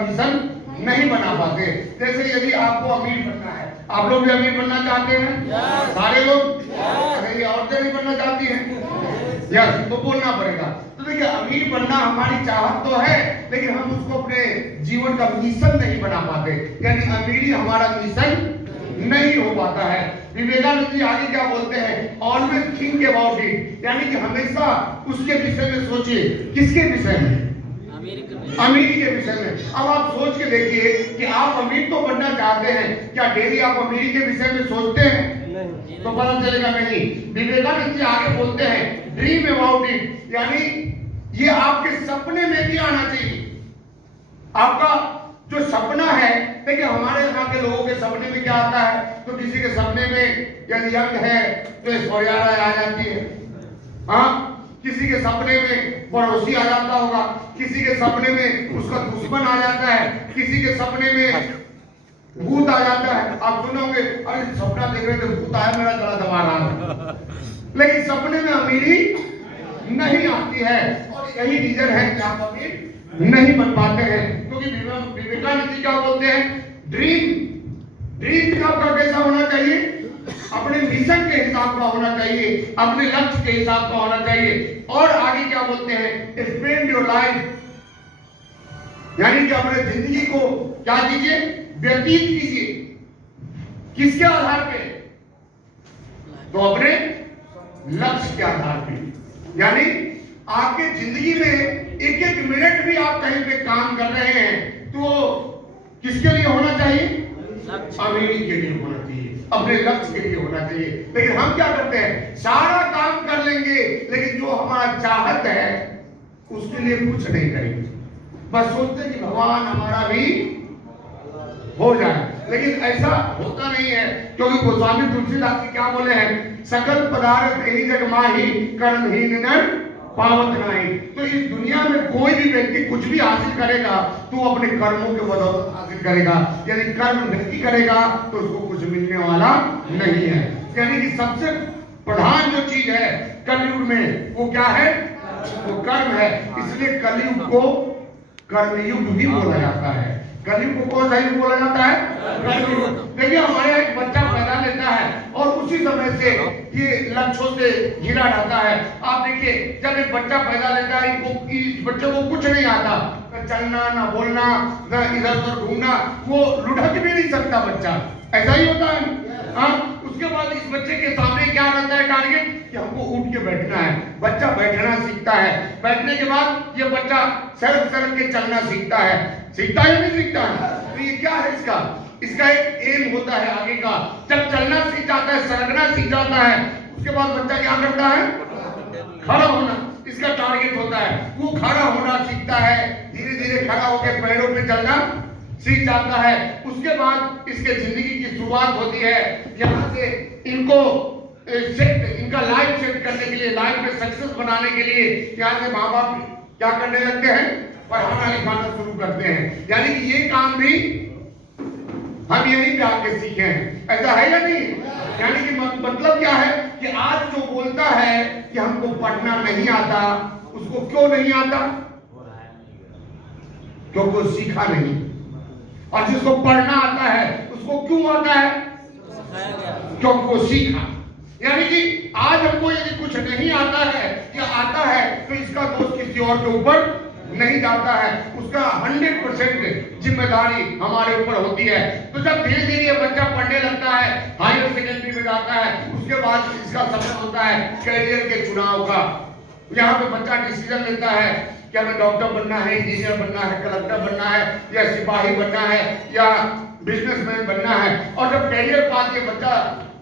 Mission नहीं बना पाते। जैसे यदि आपको अमीर बनना है, आप लोग भी अमीर बनना चाहते हैं? सारे लोग? अगर ये औरतें भी बनना चाहती हैं यस, तो बोलना पड़ेगा। तो देखिए, अमीर बनना हमारी चाहत तो है, लेकिन हम उसको अपने जीवन का मिशन नहीं बना पाते, यानी अमीरी हमारा मिशन नहीं हो पाता है। विवेकानंद जी आगे क्या बोलते हैं? ऑलवेज थिंक अबाउट इट, यानी कि हमेशा उसके विषय में सोचिए। किसके विषय में? अमीरी के विषय में। अब आप सोच के देखिए कि आप अमीर तो बनना चाहते हैं, क्या डेली आप अमीरी के विषय में सोचते हैं? तो पता चलेगा नहीं। विवेकानंद जी आगे बोलते हैं ड्रीम अबाउट इट, यानी ये आपके सपने में भी आना चाहिए। आपका जो सपना है, देखिए हमारे यहाँ के लोगों के सपने में क्या आता है? तो किसी के सपने में यदि यंग है तो ऐश्वर्या राय आ जाती है, हाँ, किसी के सपने में पड़ोसी आ जाता होगा, किसी के सपने में उसका दुश्मन आ जाता है, किसी के सपने में भूत आ जाता है। आप सुनोगे, अरे सपना देख रहे थे, भूत आया, मेरा गला दबा रहा है। लेकिन सपने में अमीरी नहीं आती है, और यही रीजन है कि आप अमीर नहीं बन पाते हैं। क्योंकि विवेकानंद जी क्या बोलते हैं? ड्रीम आपका कैसा होना चाहिए? अपने मिशन के हिसाब का होना चाहिए, अपने लक्ष्य के हिसाब का होना चाहिए। और आगे क्या बोलते हैं? स्पेंड योर लाइफ, यानी कि अपने जिंदगी को क्या कीजिए? व्यतीत कीजिए। किसके आधार पे? तो अपने लक्ष्य के आधार पे। यानी आपके जिंदगी में एक एक मिनट भी आप कहीं पे काम कर रहे हैं तो किसके लिए होना चाहिए? अमीरी के लिए होना चाहिए, अपने लक्ष्य के लिए होना चाहिए। लेकिन हम क्या करते हैं? सारा काम कर लेंगे, लेकिन जो हमारा चाहत है उसके लिए कुछ नहीं करेंगे। बस सोचते हैं कि भगवान हमारा भी हो जाए, लेकिन ऐसा होता नहीं है। क्योंकि गोस्वामी तुलसीदास जी क्या बोले हैं? सकल पदार्थ यही जग माही, कर्महीन नर पावत नहीं। तो इस दुनिया में कोई भी व्यक्ति कुछ भी हासिल करेगा तो अपने कर्मों के बदौलत हासिल करेगा। यदि कर्म नहीं करेगा तो उसको कुछ मिलने वाला नहीं है। यानी कि सबसे प्रधान जो चीज है कलयुग में वो क्या है? वो कर्म है। इसलिए कलयुग को कर्मयुग भी बोला जाता है। कलयुग को कौन सा युग बोला जाता है? कलयुग। देखिए, हमारे एक बच्चा पैदा लेता है और उसी समय से ये लक्ष्यों से घिरा रहता है। आप देखिए, जब एक बच्चा पैदा लेता है, इस बच्चे को कुछ नहीं आता, न चलना, न बोलना, न इधर उधर घूमना, वो लुढ़क भी नहीं सकता बच्चा। ऐसा ही होता है। हाँ, उसके बाद इस बच्चे के सामने क्या रहता है टारगेट? कि हमको उठ के बैठना है। बच्चा बैठना सीखता है। बैठने के बाद ये बच्चा सरक सरक के चलना सीखता है। सीखता है या नहीं सीखता है? तो ये क्या है इसका एक एम होता है आगे का। जब चलना सीख जाता है, सरकना सीख जाता है, उसके बाद बच्चा क्या करता है? खड़ा होना इसका टारगेट होता है। वो खड़ा होना सीखता है, धीरे धीरे खड़ा होकर पैरों पे चलना सीख जाता है। उसके बाद इसके जिंदगी की शुरुआत होती है। यहाँ से इनको इनका लाइफ सेट करने के लिए, लाइफ में सक्सेस बनाने के लिए यहाँ से माँ बाप क्या करने लगते हैं? पढ़ाना लिखाना शुरू करते हैं। यानी कि ये काम भी हम यहीं पे आके सीखे हैं। ऐसा है या नहीं? यानी कि मतलब क्या है कि आज जो बोलता है कि हमको पढ़ना नहीं आता, उसको क्यों नहीं आता? क्योंकि वो सीखा नहीं। और जिसको पढ़ना आता है उसको क्यों आता है? क्योंकि वो सीखा। यानी कि आज हमको यदि कुछ नहीं आता है या आता है तो इसका दोष किसी और के ऊपर नहीं जाता है, उसका 100% जिम्मेदारी हमारे ऊपर होती है। तो जब धीरे धीरे ये बच्चा पढ़ने लगता है, हायर सेकेंडरी में जाता है, उसके बाद इसका समय होता है कैरियर के चुनाव का। यहाँ पे बच्चा डिसीजन लेता है कि हमें डॉक्टर बनना है, इंजीनियर बनना है, कलेक्टर बनना है, या सिपाही बनना है, या बिजनेसमैन बनना है। और जब कैरियर पाथ ये बच्चा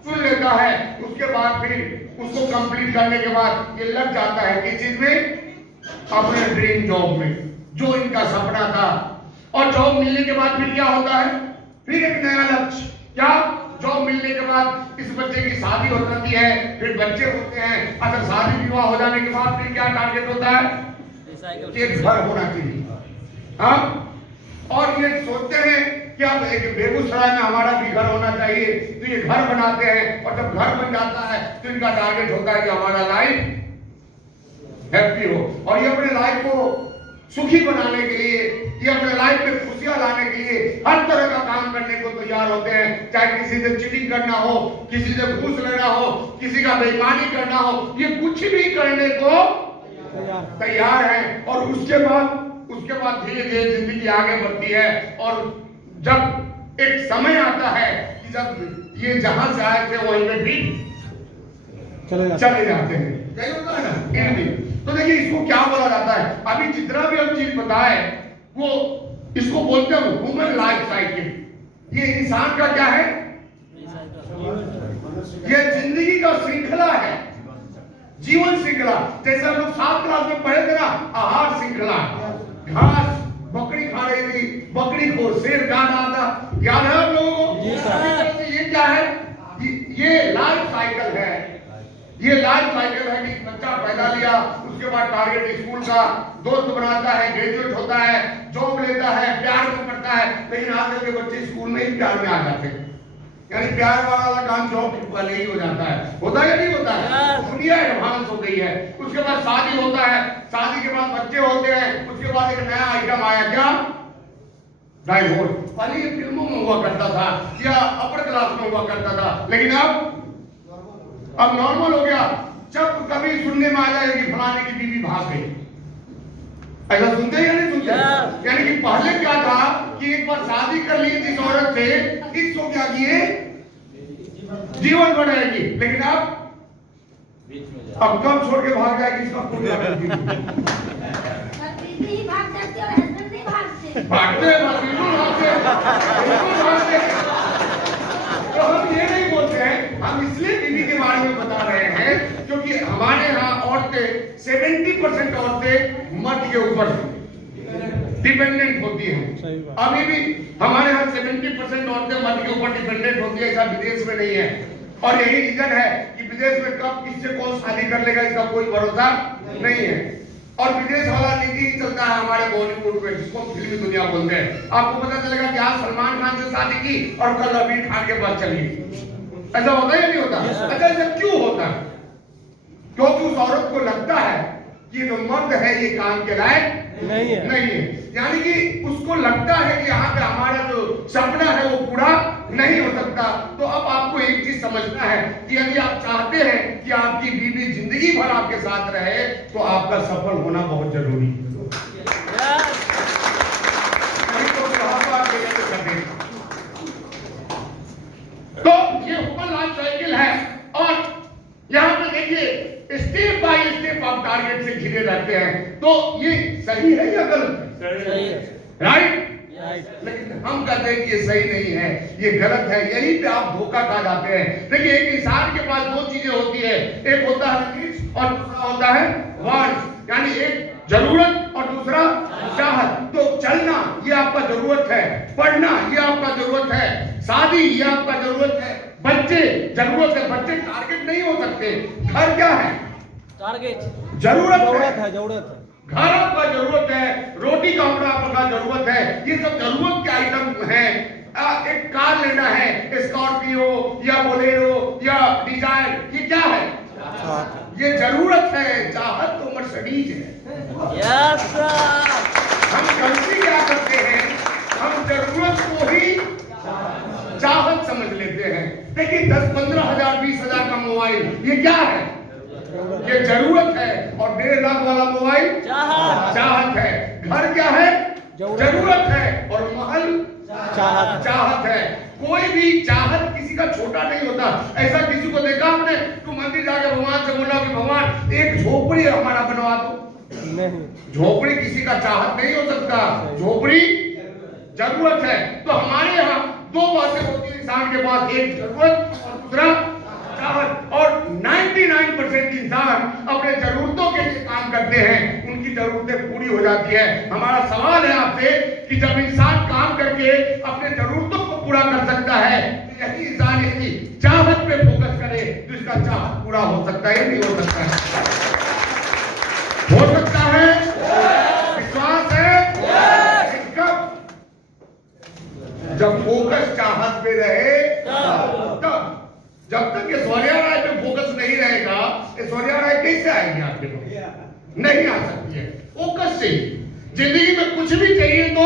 चुन लेता है, उसके बाद फिर उसको कंप्लीट करने के बाद ये लग जाता है किस चीज में? अपने ड्रीम जॉब में, जो इनका सपना था। और जॉब मिलने के बाद फिर क्या होता है? फिर एक नया लक्ष्य। क्या? जॉब मिलने के बाद इस बच्चे की शादी हो जाती है, फिर बच्चे होते हैं। अगर शादी विवाह हो जाने के बाद फिर क्या टारगेट होता है? एक घर होना चाहिए। हाँ, और ये सोचते हैं कि अब एक बेगूसराय में हमारा भी घर होना चाहिए, तो ये घर बनाते हैं। और जब घर बन जाता है तो इनका टारगेट होता है कि हमारा लाइफ हैप्पी हो। और ये अपने लाइफ को सुखी बनाने के लिए, ये अपने लाइफ में खुशियां लिए हर तरह का काम करने को तैयार होते हैं, चाहे किसी से चीटिंग करना हो, किसी से घूस लेना हो, किसी का बेईमानी करना हो, ये कुछ भी करने को तैयार है। और उसके बाद धीरे धीरे जिंदगी आगे बढ़ती है। और जब एक समय आता है कि जब ये जहां से आए थे वहीं पे भी चले जाते हैं, यही होता है ना एंड में। तो देखिए इसको क्या बोला जाता है, अभी जितना भी हम चीज बताए वो इसको बोलते हैं ह्यूमन लाइफ साइकिल। ये इंसान का क्या है, ये जिंदगी का श्रृंखला है, जीवन श्रृंखला। जैसे हम लोग 7 क्लास में पढ़े थे ना, आहार श्रृंखला, घास बकरी खा रही थी, बकरी को शेर खा रहा था, याद है आप लोगों को? ये क्या है, ये लाइफ साइकिल है। ये लाइफ साइकिल है कि बच्चा पैदा लिया, उसके बाद टारगेट स्कूल का, दोस्त बनाता है, ग्रेजुएट होता है, जॉब लेता है, प्यार में पड़ता है। लेकिन आजकल के बच्चे स्कूल में ही प्यार में आ जाते हैं, यानी प्यार वाला काम जॉब वाले ही हो जाता है। होता है या नहीं होता है? दुनिया एडवांस हो गई है। उसके बाद शादी होता है, शादी के बाद बच्चे होते हैं, उसके बाद एक नया आइटम आया, क्या, डाइवोर्स। पहले ये फिल्मों में हुआ करता था या अपर क्लास में हुआ करता था, लेकिन अब नॉर्मल हो गया। जब कभी सुनने में आ जाए कि फलाने की बीवी भाग गई, ऐसा सुनते हैं या नहीं सुनते? यानी कि पहले क्या था कि एक बार शादी कर ली जिस औरत से, इसको क्या किए, जीवन बनाएगी। लेकिन अब कब छोड़ के भाग जाएगी इसका कोई गारंटी नहीं। भागते तो हम ये नहीं बोलते हैं, हम इसलिए बीवी के बारे में बता रहे हैं क्योंकि हमारे यहाँ औरतें 70% औरतें मर्द के ऊपर डिपेंडेंट होती हैं। अभी भी हमारे यहाँ 70% औरतें मर्द के ऊपर डिपेंडेंट होती है, ऐसा विदेश में नहीं है। और यही रीजन है कि विदेश में कब किससे कौन शादी कर लेगा इसका कोई भरोसा नहीं है। और विदेश वाला नीति ही चलता है हमारे बॉलीवुड में, जिसको फिल्मी दुनिया बोलते हैं। आपको पता चलेगा कि आज सलमान खान से शादी की और कल आमिर खान के पास चली। ऐसा होता है या नहीं होता? अच्छा, ऐसा क्यों होता है? क्योंकि उस औरत को लगता है कि जो मर्द है ये काम के लायक नहीं है। यानी कि उसको लगता है कि यहाँ पे हमारा जो सपना है वो पूरा नहीं हो सकता। तो अब आपको एक चीज समझना है कि यदि आप चाहते हैं कि आपकी बीवी जिंदगी भर आपके साथ रहे तो आपका सफल होना बहुत जरूरी है। तो ये ह्यूमन लाइफ साइकिल है। और यहाँ पे देखिए स्टेप बाय स्टेप आप टारगेट से घिरे रहते हैं। तो ये सही है या गलत है? राइट। लेकिन हम कहते हैं कि ये सही नहीं है, ये गलत है। यहीं पे आप धोखा खा जाते हैं। देखिए एक इंसान के पास 2 चीजें होती है, एक होता है नीड्स और दूसरा होता है वांट्स। यानी एक जरूरत और दूसरा चाहत। तो चलना ये आपका जरूरत है, पढ़ना ये आपका जरूरत है, शादी ये आपका जरूरत है, बच्चे जरूरत है। बच्चे टारगेट नहीं हो सकते। घर क्या है? टारगेट जरूरत है। घर आपका जरूरत है, रोटी कपड़ा आपका जरूरत है, ये सब जरूरत के आइटम हैं। एक कार लेना है, स्कॉर्पियो या बोलेरो या डिजायर, ये क्या है? ये जरूरत है। चाहत तो मर्सिडीज है। Yes sir. हम गलती क्या करते हैं, हम जरूरत को ही चाहत समझ लेते हैं। देखिए 10-15 हजार 20 हजार का मोबाइल ये क्या है? ये जरूरत है। और 1.5 लाख वाला मोबाइल चाहत है। घर क्या है? जरूरत है। और महल चाहत है। कोई भी चाहत किसी का छोटा नहीं होता। ऐसा किसी को देखा आपने? तू मंदिर जाकर भगवान से बोला कि भगवान एक झोपड़ी हमारा बनवा दो। नहीं, झोपड़ी किसी का चाहत नहीं हो सकता, झोपड़ी जरूरत है। तो हमारे यहाँ 2 बातें होती है इंसान के पास, एक जरूरत और दूसरा चाहत। और 99% इंसान अपने जरूरतों के लिए काम करते हैं, उनकी जरूरतें पूरी हो जाती है। हमारा सवाल है आपसे कि जब इंसान काम करके अपने जरूरतों को पूरा कर सकता है, तो यही इंसान यदि चाहत पे फोकस करे तो इसका चाहत पूरा हो सकता है, नहीं हो सकता है? हो सकता है? विश्वास है? जब फोकस चाहत पे रहे तब। जब तक ऐश्वर्या राय पे फोकस नहीं रहेगा, ऐश्वर्या राय कैसे आएंगे आपके पास? नहीं आ सकती है। फोकस से जिंदगी में कुछ भी चाहिए तो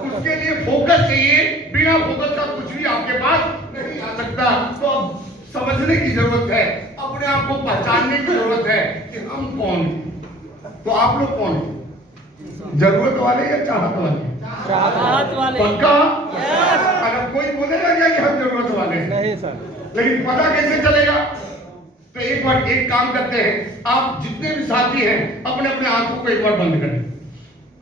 उस उसके लिए फोकस चाहिए, बिना फोकस का कुछ भी आपके पास नहीं आ सकता। तो अब समझने की जरूरत है, अपने आप को पहचानने की जरूरत है कि हम कौन हैं। तो आप लोग कौन हैं? जरूरत वाले या चाहत वाले? चाहत वाले। पक्का? अगर कोई बोलेगा क्या कि हम जरूरत वाले हैं? नहीं सर। लेकिन पता कैसे चलेगा? तो एक बार एक काम करते हैं, आप जितने भी साथी हैं अपने अपने आंखों को एक बार बंद करें।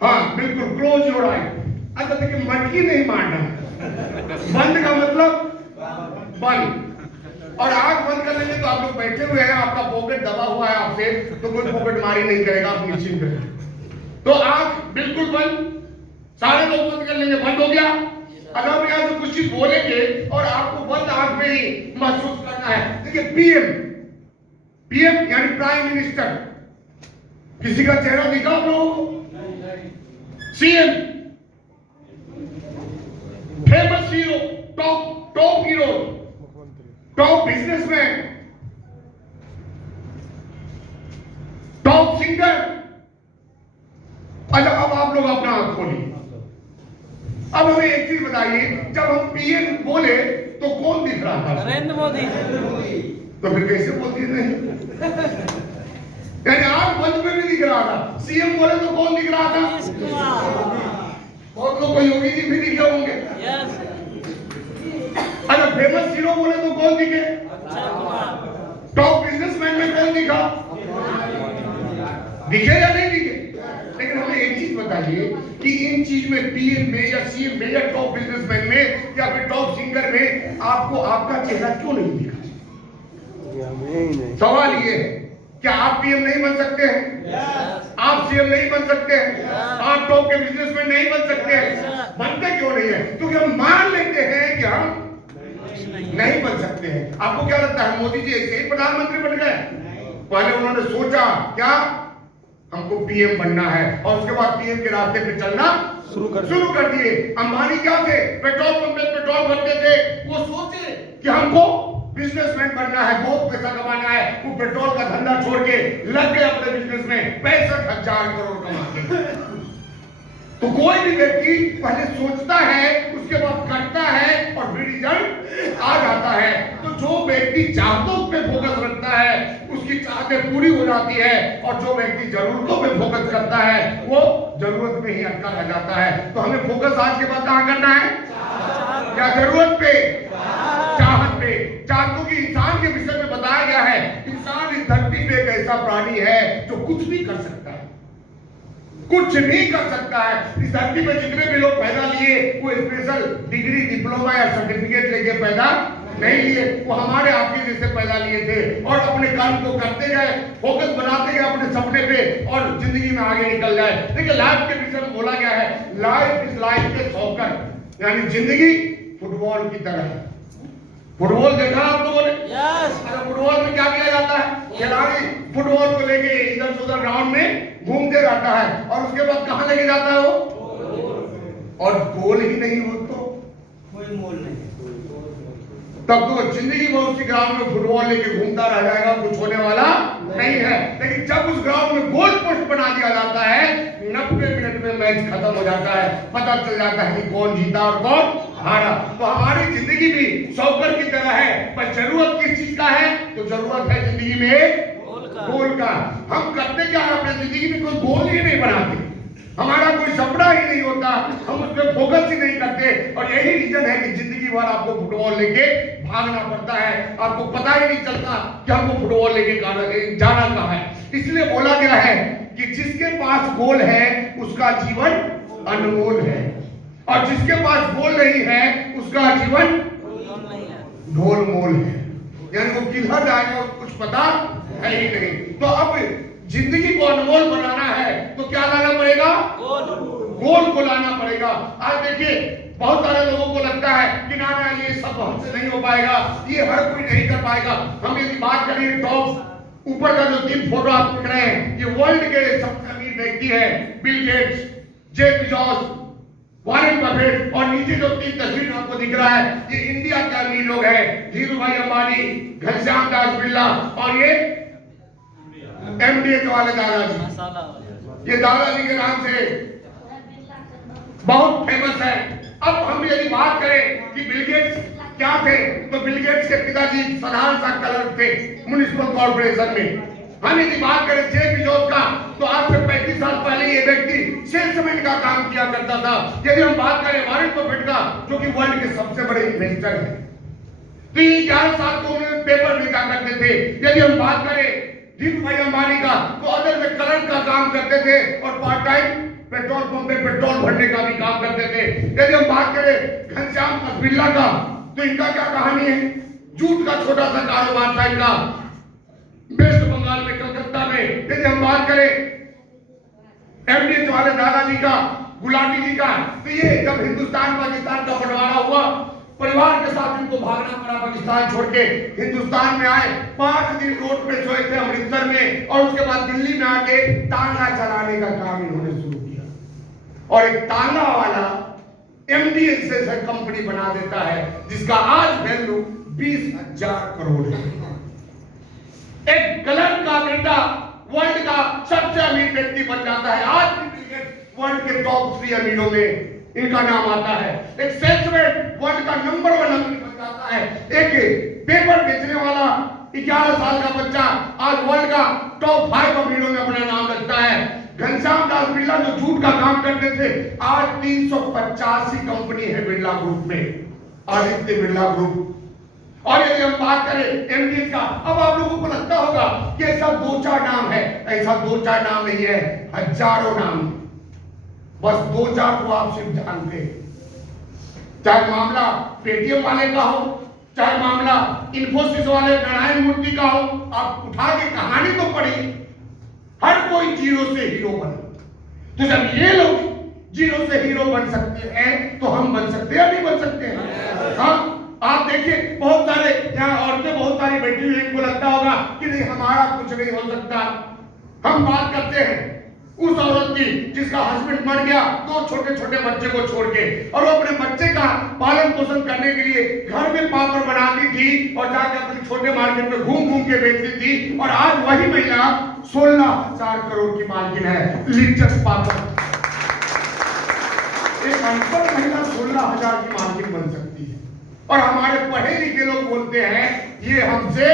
हाँ बिल्कुल, क्लोज योर आई। अच्छा देखिए, मटकी नहीं मारना, बंद का मतलब बंद। और आंख बंद कर लेंगे तो आप लोग बैठे हुए हैं, आपका पॉकेट दबा हुआ है आपसे, तो कोई पॉकेट मारी नहीं करेगा, आप निश्चिंत रहें। तो आंख बिल्कुल बंद, सारे लोग बंद कर लेंगे। बंद हो गया। अगर हम यहाँ से कुछ चीज बोलेंगे और आपको बंद आंख में ही महसूस करना है। देखिए, पीएम, पीएम यानी प्राइम मिनिस्टर, किसी का चेहरा दिखा आप लोगों को? CM, famous hero, top hero, top businessman, top singer. अच्छा, अब आप लोग अपना आंख खोलिए। अब हमें एक चीज बताइए, जब हम पीएम बोले तो कौन दिख रहा था? नरेंद्र मोदी। तो फिर कैसे बोलती नहीं? यानी आंख बंद में भी दिख रहा था। सीएम बोले तो कौन दिख रहा था? बहुत लोग को योगी जी भी दिखे होंगे। अगर फेमस हीरो बोले तो कौन दिखे? टॉप बिजनेसमैन में कौन दिखा? दिखे या नहीं दिखे? लेकिन हमें एक चीज बताइए कि इन चीज में, पीएम में या सीएम में या टॉप बिजनेसमैन में या फिर टॉप सिंगर में आपको आपका चेहरा क्यों नहीं दिखा? सवाल ये है, क्या आप पीएम नहीं बन सकते हैं? आप सीएम नहीं बन सकते हैं? आप टॉप के बिजनेसमैन नहीं बन सकते हैं? बनते क्यों नहीं है? क्योंकि हम मान लेते हैं कि हम नहीं बन सकते हैं। आपको क्या लगता है मोदी जी ऐसे ही प्रधानमंत्री बन गए? पहले उन्होंने सोचा क्या, हमको पीएम बनना है, और उसके बाद पीएम के रास्ते पे चलना शुरू कर दिए। अंबानी क्या थे? पेट्रोल पंप पे पेट्रोल भरते थे। वो सोचे कि हमको बिजनेसमैन बनना है, बहुत पैसा कमाना है। वो पेट्रोल का धंधा छोड़ के लग गए अपने बिजनेस में, 65,000 करोड़ कमाते। तो कोई भी व्यक्ति पहले सोचता है, उसके बाद करता है, और फिर रिजल्ट आ जाता है। तो जो व्यक्ति चाहतों पे फोकस रखता है, उसकी चाहतें पूरी हो जाती है, और जो व्यक्ति जरूरतों पे फोकस करता है, वो जरूरत में ही अटका रह जाता है। तो हमें फोकस आज के बाद कहाँ करना है? क्या जरूरत पे? चाहत पे। चाहतों की इंसान के विषय में बताया गया है, इंसान इस धरती पे एक ऐसा प्राणी है जो कुछ भी कर सकता है, कुछ भी कर सकता है। इस धरती पे जितने भी लोग पैदा लिए, वो स्पेशल डिग्री, डिप्लोमा या सर्टिफिकेट लेके पैदा नहीं लिए, वो हमारे आपके जैसे पैदा लिए थे, और अपने काम को करते गए, फोकस बनाते गए अपने सपने पे, और जिंदगी में आगे निकल गए। देखिए, लाइफ के विषय में बोला गया है, लाइफ इज लाइफ के सॉकर, यानी जिंदगी फुटबॉल की तरह है। फुटबॉल देखा आप लोगों ने? अरे फुटबॉल में क्या किया जाता है? खिलाड़ी फुटबॉल को लेके इधर से उधर ग्राउंड में घूमते रहता है, और उसके बाद कहां लेके जाता है वो? और गोल ही नहीं हो तो कोई मोल नहीं, तब तो जिंदगी में उसी ग्राउंड में फुटबॉल लेके घूमता रह जाएगा, कुछ होने वाला नहीं है। लेकिन जब उस ग्राउंड में गोल पोस्ट बना दिया जाता है, 90 मिनट में मैच खत्म हो जाता है, पता चल जाता है कि कौन जीता और कौन हारा। तो हमारी जिंदगी भी सॉकर की तरह है, पर जरूरत किस चीज का है? तो जरूरत है जिंदगी में गोल का। हम करते क्या है? अपनी जिंदगी में कोई गोल ही नहीं बनाते, हमारा कोई सपना ही नहीं होता, हम उस पर फोकस ही नहीं करते, और यही रीजन है कि जिंदगी भर आपको फुटबॉल लेके भागना पड़ता है, आपको पता ही नहीं चलता कि हमको फुटबॉल लेके जाना कहाँ है। इसलिए बोला गया है कि जिसके पास गोल है उसका जीवन अनमोल है, और जिसके पास गोल नहीं है उसका जीवन ढोल-मोल है, यानी वो किधर जाएगा कुछ पता है ही नहीं। तो अब जिंदगी को अनमोल बनाना है तो क्या लाना पड़ेगा? गोल को लाना पड़ेगा। आज देखिए, बहुत सारे लोगों को लगता है कि ना ये सब हमसे नहीं हो पाएगा, ये हर कोई नहीं कर पाएगा। हम यदि बात करें, टॉप ऊपर का जो 3 फोटो आप देख रहे हैं, ये वर्ल्ड के सबसे अमीर व्यक्ति है, Bill Gates, Jeff Bezos, Warren Buffett, और नीचे जो 3 तस्वीर आपको दिख रहा है, ये इंडिया के अमीर लोग हैं, धीरूभाई अंबानी, घनश्याम दास बिरला, और ये एमडीएच वाले दादाजी। ये दादाजी के नाम से बहुत फेमस है। अब हम यदि बात करें कि बिल गेट्स क्या थे, तो बिल गेट्स के पिताजी साधारण सा क्लर्क थे म्युनिसिपल कॉर्पोरेशन में। हम यदि बात करें जेफ बेजोस का, तो आज से 35 साल पहले ये व्यक्ति सेल्समैन का काम किया करता था। यदि हम बात करें वॉरेन बफेट का, जो कि वर्ल्ड के सबसे बड़े इन्वेस्टर है, तो 11 साल को उन्होंने पेपर बेचा करते थे। यदि हम बात करें धीरू भाई अंबानी का, तो अदर में क्लर्क का काम करते थे और पार्ट टाइम पेट्रोल पंप पे पेट्रोल भरने का भी काम करते थे। यदि हम बात करें घनश्याम बिरला का, तो इनका क्या कहानी है, जूट का छोटा सा कारोबार था इनका वेस्ट बंगाल में, कलकत्ता में। यदि हम बात करें एमडीएच वाले दादाजी का, गुलाटी जी का, तो ये जब हिंदुस्तान पाकिस्तान का बंटवारा हुआ, परिवार के साथ इनको भागना पड़ा पाकिस्तान छोड़ के, हिंदुस्तान में आए। 5 दिन रोड पे सोए थे अमृतसर में, और उसके बाद दिल्ली में आके तांगा चलाने का काम इन्होंने शुरू किया। और एक तांगा वाला एमडीएच से कंपनी बना देता है, जिसका आज वैल्यू 20,000 करोड़ है। एक क्लर्क का बेटा वर्ल्ड का सबसे अमीर व्यक्ति बन जाता है। आज भी वर्ल्ड के टॉप 3 अमीरों में इनका नाम आता है। एक सेल्समैन वर्ल्ड का नंबर 1 अमीर बन जाता है। एक पेपर बेचने वाला 11 साल का बच्चा आज वर्ल्ड का टॉप 5 अमीरों में अपना नाम रखता है। घनश्याम दास बिरला जो जूट का काम करते थे, आज 385 कंपनी है बिरला ग्रुप में, आदित्य बिरला ग्रुप। और यदि हम बात करें एमडीएच का, अब आप लोगों को लगता होगा कि ऐसा 2-4 नाम है, ऐसा 2-4 नाम नहीं है, हजारों नाम। बस 2-4 को आप सिर्फ जानते हैं। चाहे मामला पेटीएम वाले का हो, चाहे मामला इन्फोसिस वाले नारायण मूर्ति का हो, आप उठा के कहानी तो पढ़िए। हर कोई जीरो से हीरो बने। तो जब ये लोग जीरो से हीरो बन सकते हैं, तो हम बन सकते हैं या नहीं बन सकते हैं? हाँ, आप देखिए बहुत सारे यहाँ औरतें बहुत सारी बैठी हुई, इनको लगता होगा कि नहीं हमारा कुछ नहीं हो सकता। हम बात करते हैं उस औरत की जिसका हस्बैंड मर गया 2 छोटे छोटे बच्चे को छोड़ के, और वो अपने बच्चे का पालन पोषण करने के लिए घर में पापड़ बनाती थी और जाकर अपने छोटे मार्केट में घूम घूम के बेचती थी। और आज वही महिला 16,000 करोड़ की मालकिन है, लिज्जत पापड़। एक अनपढ़ महिला 16,000 की मालकिन बन सकती है। और हमारे पढ़े लिखे लोग बोलते हैं ये हमसे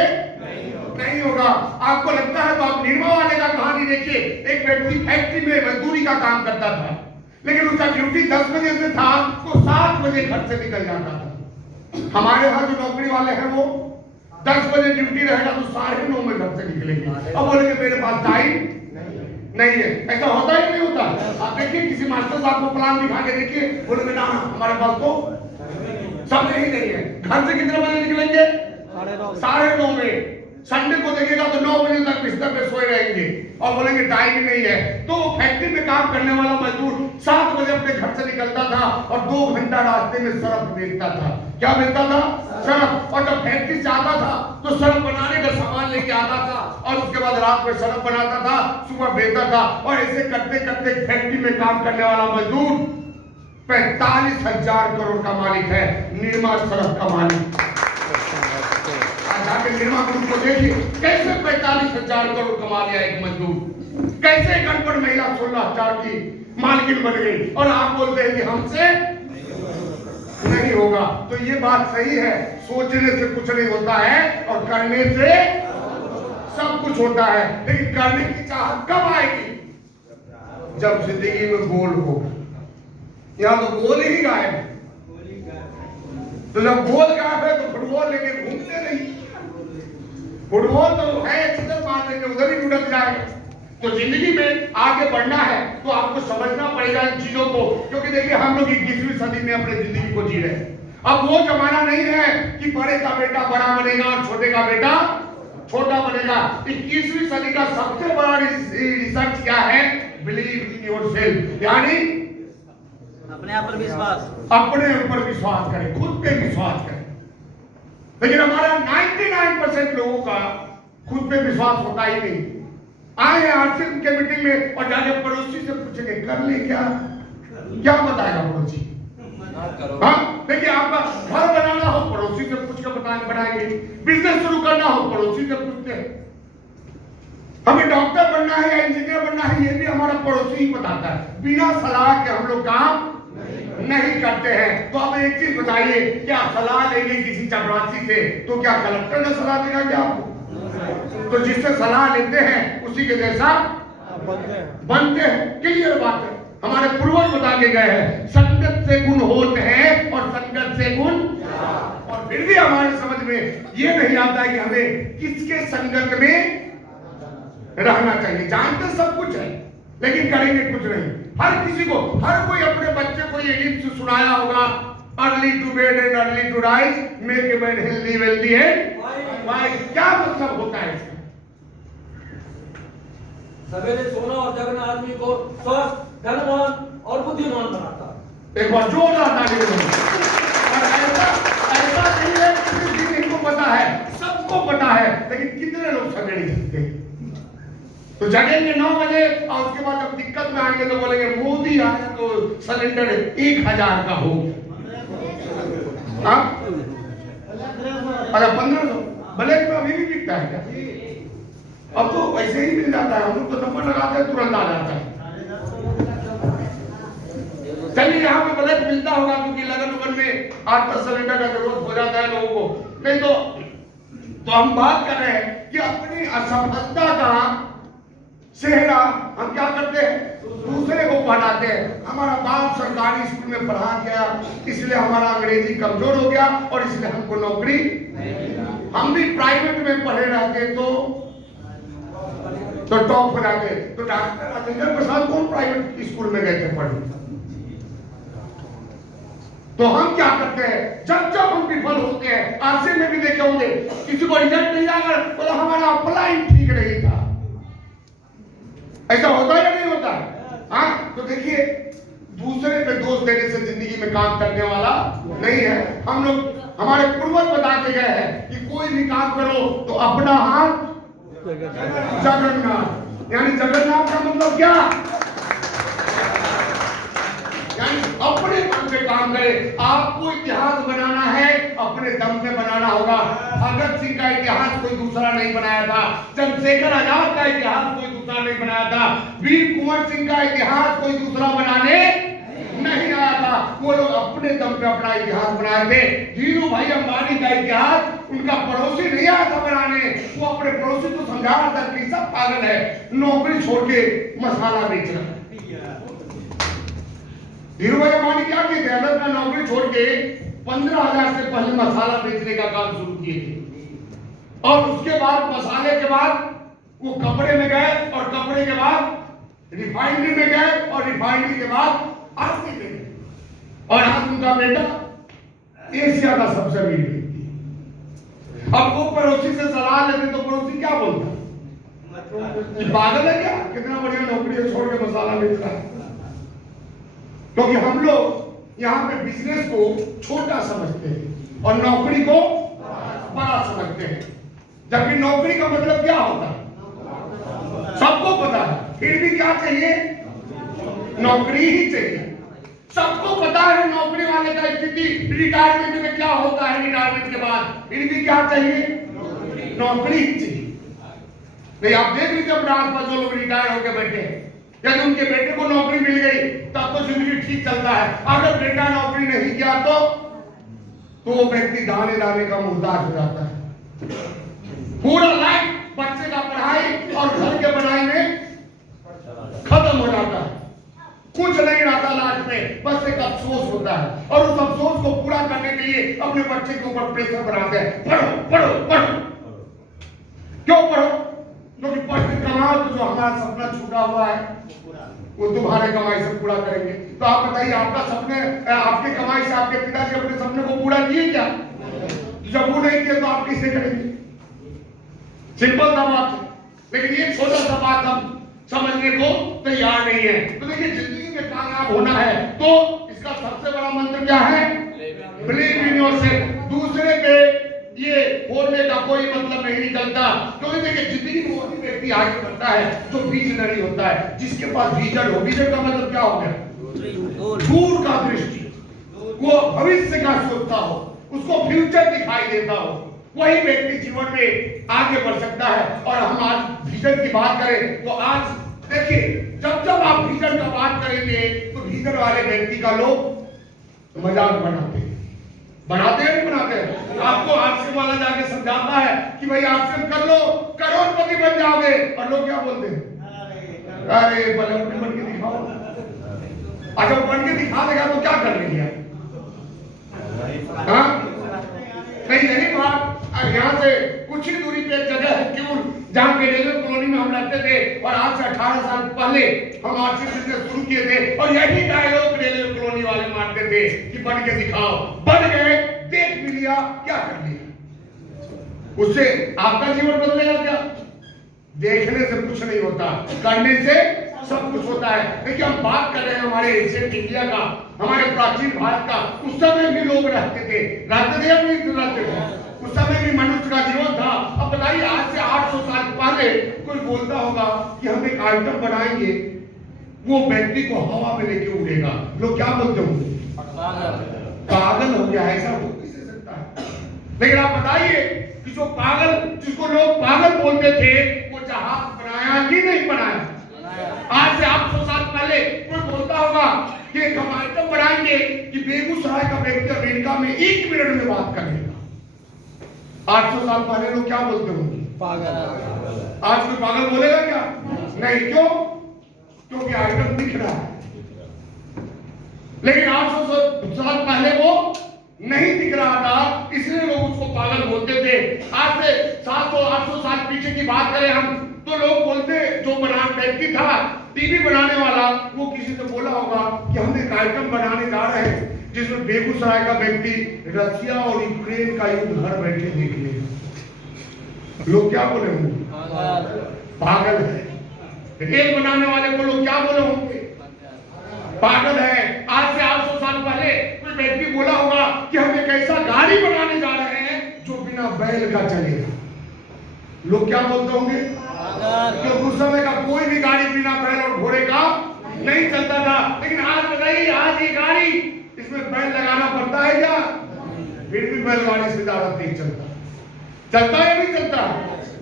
नहीं होगा। आपको लगता है तो आप निर्मा वाले का कहानी देखिए। एक व्यक्ति फैक्ट्री में मजदूरी का काम करता था, लेकिन उसका ड्यूटी 10 बजे से था, तो 7 बजे घर से निकल जाता था। हमारे यहाँ जो नौकरी वाले हैं वो 10 बजे ड्यूटी रहेगा तो 9:30 में घर से निकलेंगे। अब बोलेंगे मेरे पास टाइम नहीं है। ऐसा होता ही नहीं होता। आप देखिए किसी मास्टर साहब को प्लान दिखा के देखिए, बोलेंगे ना हमारे पास तो समय ही नहीं है। घर से कितने बजे निकलेंगे? 9:30 में। संडे को देखिएगा तो 9 बजे तक बिस्तर पे सोए रहेंगे और बोलेंगे टाइम ही नहीं है। तो फैक्ट्री में काम करने वाला मजदूर 7 बजे अपने घर से निकलता था और 2 घंटा रास्ते में सरफ बेचता था। क्या बेचता था? सरफ। और जब फैक्ट्री से आता था तो सरफ बनाने का सामान लेके आता था और उसके बाद रात में सरफ बनाता था, सुबह बेचता था। और ऐसे करते करते फैक्ट्री में काम करने वाला मजदूर 45,000 करोड़ का मालिक है, निर्मा सरफ का मालिक। जाके निर्मा ग्रुप को देखिए कैसे 45,000 करोड़ कमा लिया एक मजदूर। कैसे एक अनपढ़ महिला 16,000 की मालकिन बन गई। और आप बोलते हैं कि हमसे नहीं होगा। तो ये बात सही है, सोचने से कुछ नहीं होता है और करने से सब कुछ होता है। लेकिन करने की चाहत कब आएगी? जब जिंदगी में गोल होगा। यहाँ तो गोल ही गायब है। तो जब गोल गायब है तो फुटबॉल लेके घूमते नहीं। फुटबॉल तो है जिधर मार देंगे उधर ही टूट जाएगा। तो जिंदगी में आगे बढ़ना है तो आपको समझना पड़ेगा इन चीजों को। क्योंकि देखिए हम लोग 21वीं सदी में अपने जिंदगी को जी रहे हैं। अब वो जमाना नहीं है कि बड़े का बेटा बड़ा बनेगा और छोटे का बेटा छोटा बनेगा। 21वीं सदी का सबसे बड़ा रिसर्च क्या है? बिलीव इन योरसेल्फ, यानी अपने आप पर विश्वास। अपने ऊपर विश्वास करें, खुद पे विश्वास करें। लेकिन हमारा 99% लोगों का खुद पे विश्वास होता ही नहीं। आए आरसीएम के मीटिंग में और जाके पड़ोसी से पूछेंगे कर ले क्या बताएगा पड़ोसी? हाँ देखिए, आपका घर बनाना हो पड़ोसी से पूछ के बनाएंगे, बिजनेस शुरू करना हो पड़ोसी से पूछते हैं, हमें डॉक्टर बनना है या इंजीनियर बनना है ये भी हमारा पड़ोसी ही बताता है। बिना सलाह के हम लोग काम नहीं करते हैं। तो अब एक चीज बताइए, क्या सलाह लेंगे किसी चपरासी से तो क्या कलेक्टर ने सलाह देगा क्या आपको? तो जिससे सलाह लेते हैं उसी के जैसा बनते हैं। क्लियर बात है। हमारे पूर्वज बता के गए हैं, संगत से गुण होते हैं और संगत से गुण, और फिर भी हमारे समझ में ये नहीं आता है कि हमें किसके संगत में रहना चाहिए। जानते सब कुछ है लेकिन करेंगे कुछ नहीं। हर किसी को, हर कोई अपने बच्चे को ये गीत सुनाया होगा, early to bed and early to rise make a man healthy wealthy है। क्या मतलब होता है इसका? सवेरे सोना और जगना आदमी को स्वस्थ, धनवान और बुद्धिमान बनाता है। एक बार जोरदार ताली बजाइए। और ऐसा नहीं है कि इनको पता है, सबको पता है, लेकिन कितने लोग समझ नहीं सकते। तो जगेंगे 9 बजे और उसके बाद जब दिक्कत में आएंगे तो बोलेंगे मोदी आया तो सिलेंडर 1000 का हो गया। अरे 1500 ब्लैक में अभी भी बिकता है क्या? अब तो वैसे ही मिल जाता है, हम लोग तो नंबर लगाते हैं तुरंत आ जाता है। चलिए यहाँ पे ब्लैक मिलता होगा क्योंकि लगन उगन में 8-10 सिलेंडर का जरूरत हो जाता है लोगों को। नहीं तो हम बात कर रहे हैं कि अपनी असफलता का सेहरा हम क्या करते हैं, दूसरे को पढ़ाते हैं। हमारा बाप सरकारी स्कूल में पढ़ा गया इसलिए हमारा अंग्रेजी कमजोर हो गया और इसलिए हमको नौकरी, हम भी प्राइवेट में पढ़े रहते तो टॉप हो जाते। तो डॉक्टर राजेंद्र प्रसाद कौन प्राइवेट स्कूल में गए थे पढ़ने? तो हम क्या करते हैं, जब जब हम विफल होते हैं, आरसे में भी देखे होंगे किसी को रिजल्ट नहीं आया बोला हमारा अप्लाई ठीक नहीं था। ऐसा होता है या नहीं होता? हाँ, तो देखिए दूसरे पे दोष देने से जिंदगी में काम करने वाला नहीं है। हम लोग, हमारे पूर्वज बता के गए हैं कि कोई भी काम करो तो अपना हाथ जगन्नाथ। यानी जगन्नाथ का मतलब क्या? यानी अपने दम पे काम करें। आपको इतिहास बनाना है, अपने दम पे बनाना होगा। भगत सिंह का इतिहास कोई दूसरा नहीं बनाया था, चंद्रशेखर आजाद का इतिहास कोई दूसरा नहीं बनाया था, वीर कुंवर सिंह का इतिहास कोई दूसरा बनाने नहीं आया था। वो लोग अपने दम पे अपना इतिहास बनाए थे। धीरू भाई अंबानी का इतिहास उनका पड़ोसी नहीं आया था बनाने, वो अपने पड़ोसी को समझा रहा था कि सब पागल है, नौकरी छोड़ के मसाला बेचना। धीरू भाई अंबानी क्या किए थे, अगर का नौकरी छोड़ के 15,000 से पहले मसाला बेचने का काम शुरू किए थे। और उसके बाद मसाले के बाद वो कपड़े में गए और कपड़े के बाद रिफाइनरी में गए और रिफाइनरी के बाद आरती में गए। और आज उनका बेटा एशिया का सबसे अमीर व्यक्ति है। अब वो पड़ोसी से सलाह लेते तो पड़ोसी क्या बोलता, पागल है क्या, कितना बढ़िया नौकरी छोड़ के मसाला बेच रहा है। क्योंकि हम लोग यहाँ पे बिजनेस को छोटा समझते हैं और नौकरी को बड़ा समझते हैं, जबकि नौकरी का मतलब क्या होता है सबको पता है, फिर भी क्या चाहिए, नौकरी ही चाहिए। सबको पता है नौकरी वाले का स्थिति, रिटायरमेंट में क्या होता है, रिटायरमेंट के बाद फिर भी क्या चाहिए, नौकरी ही चाहिए। नहीं, आप देख लीजिए अपने आसपास जो लोग रिटायर होकर बैठे हैं, यदि उनके बेटे को नौकरी मिल गई तब तो जिंदगी ठीक चलता है। अगर बेटा नौकरी नहीं किया तो वो व्यक्ति दाने दाने का मुहताज हो जाता है। पूरा लाइफ बच्चे का पढ़ाई और घर के बनाई में खत्म हो जाता है, कुछ नहीं रहता लास्ट में, बस एक अफसोस होता है। और उस अफसोस को पूरा करने के लिए अपने बच्चे के ऊपर प्रेशर बनाते हैं, पढ़ो पढ़ो पढ़ो। क्यों पढ़ो? क्योंकि पढ़ के कमाओ तो जो हमारा सपना छूटा हुआ है वो तुम्हारे कमाई से पूरा करेंगे। तो आप बताइए, आपका सपने, आपके कमाई से आपके पिताजी अपने सपने को पूरा किए क्या? जब वो नहीं किए तो आप किसे करेंगे? सिंपल सा बात है, लेकिन ये छोटा सा बात हम समझने को तैयार नहीं है। तो देखिए, जिंदगी में कामयाब होना है तो इसका सबसे बड़ा मंत्र क्या है, बिलीव इन योरसेल्फ। दूसरे पे ये बोलने का कोई मतलब नहीं निकलता। क्योंकि देखिए, जिंदगी में वही व्यक्ति आगे बढ़ता है जो विजनरी होता है, जिसके पास विजन हो। विजन का मतलब क्या हो गया, दूर का दृष्टि, वो भविष्य का सोचता हो, उसको फ्यूचर दिखाई देता हो, वही व्यक्ति जीवन में आगे बढ़ सकता है। और हम आज विजन की बात करें तो आज देखिए, जब जब आप विजन का बात करेंगे तो विजन वाले व्यक्ति का लोग मजाक बनाते हैं या नहीं बनाते हैं? आपको आरसीएम वाला जाके समझाता है कि भाई आरसीएम कर लो, करोड़पति बन जाओगे, और लोग क्या बोलते हैं? अरे भले बन के दिखाओ। अच्छा बन के दिखा देगा तो क्या कर लेंगे आप? हाँ? नहीं यही बात यहाँ से कुछ ही दूरी पे एक जगह है क्यूल, जहाँ के रेलवे कॉलोनी में हम रहते थे, और आज से 18 साल पहले हम आरसीएम बिजनेस शुरू किए थे, और यही डायलॉग रेलवे कॉलोनी वाले मारते थे कि बन के दिखाओ। बन गए, देख भी लिया, क्या कर लिया? उससे आपका जीवन बदलेगा क्या? देखने से कुछ नहीं होता, करने से सब कुछ होता है। देखिए हम बात कर रहे हैं हमारे एशियन इंडिया का, हमारे प्राचीन भारत का। उस समय भी लोग रहते थे या नहीं रहते थे? उस समय भी मनुष्य का जीवन था। अब बताइए आज से 800 साल पहले कोई बोलता होगा कि हम एक आइटम बनाएंगे, वो व्यक्ति को हवा में लेके उड़ेगा, लोग क्या बोलते होंगे? पागल हो गया, ऐसा हो कैसे सकता है? लेकिन आप बताइए कि जो पागल, जिसको लोग पागल बोलते थे, वो जहाज बनाया कि नहीं बनाया? आज से 800 साल पहले कोई बोलता होगा कि एक हम आइटम बनाएंगे कि बेगूसराय का व्यक्ति अमेरिका में 1 मिनट में बात कर लेगा। 800 साल पहले लोग क्या बोलते होंगे? पागल। आज कोई पागल बोलेगा क्या? नहीं। क्यों? क्योंकि आइटम दिख रहा है। लेकिन 800 साल पहले वो नहीं दिख रहा था, इसलिए लोग उसको पागल बोलते थे। आज से 700-800 साल पीछे की बात करें हम, तो लोग बोलते, जो व्यक्ति था टीवी बनाने वाला, वो किसी से बोला होगा कि हम एक आइटम बनाने जा रहे हैं जिसमें बेगूसराय का व्यक्ति रशिया और यूक्रेन का युद्ध घर बैठे देख लेगा। लोग क्या बोले होंगे? पागल है। रेल बनाने वाले को लोग क्या बोले होंगे? पागल है। आज से 800 साल पहले कोई व्यक्ति बोला होगा कि हम एक ऐसा गाड़ी बनाने जा रहे हैं जो बिना बैल का चलेगा, लोग क्या बोलते होंगे? क्योंकि उस समय का कोई भी गाड़ी बिना बैल और घोड़े का नहीं चलता था। लेकिन आज बताइए, आज ये गाड़ी, इसमें बैल लगाना पड़ता है क्या? फिर भी बैलगाड़ी से ज्यादा तेज चलता है या नहीं चलता?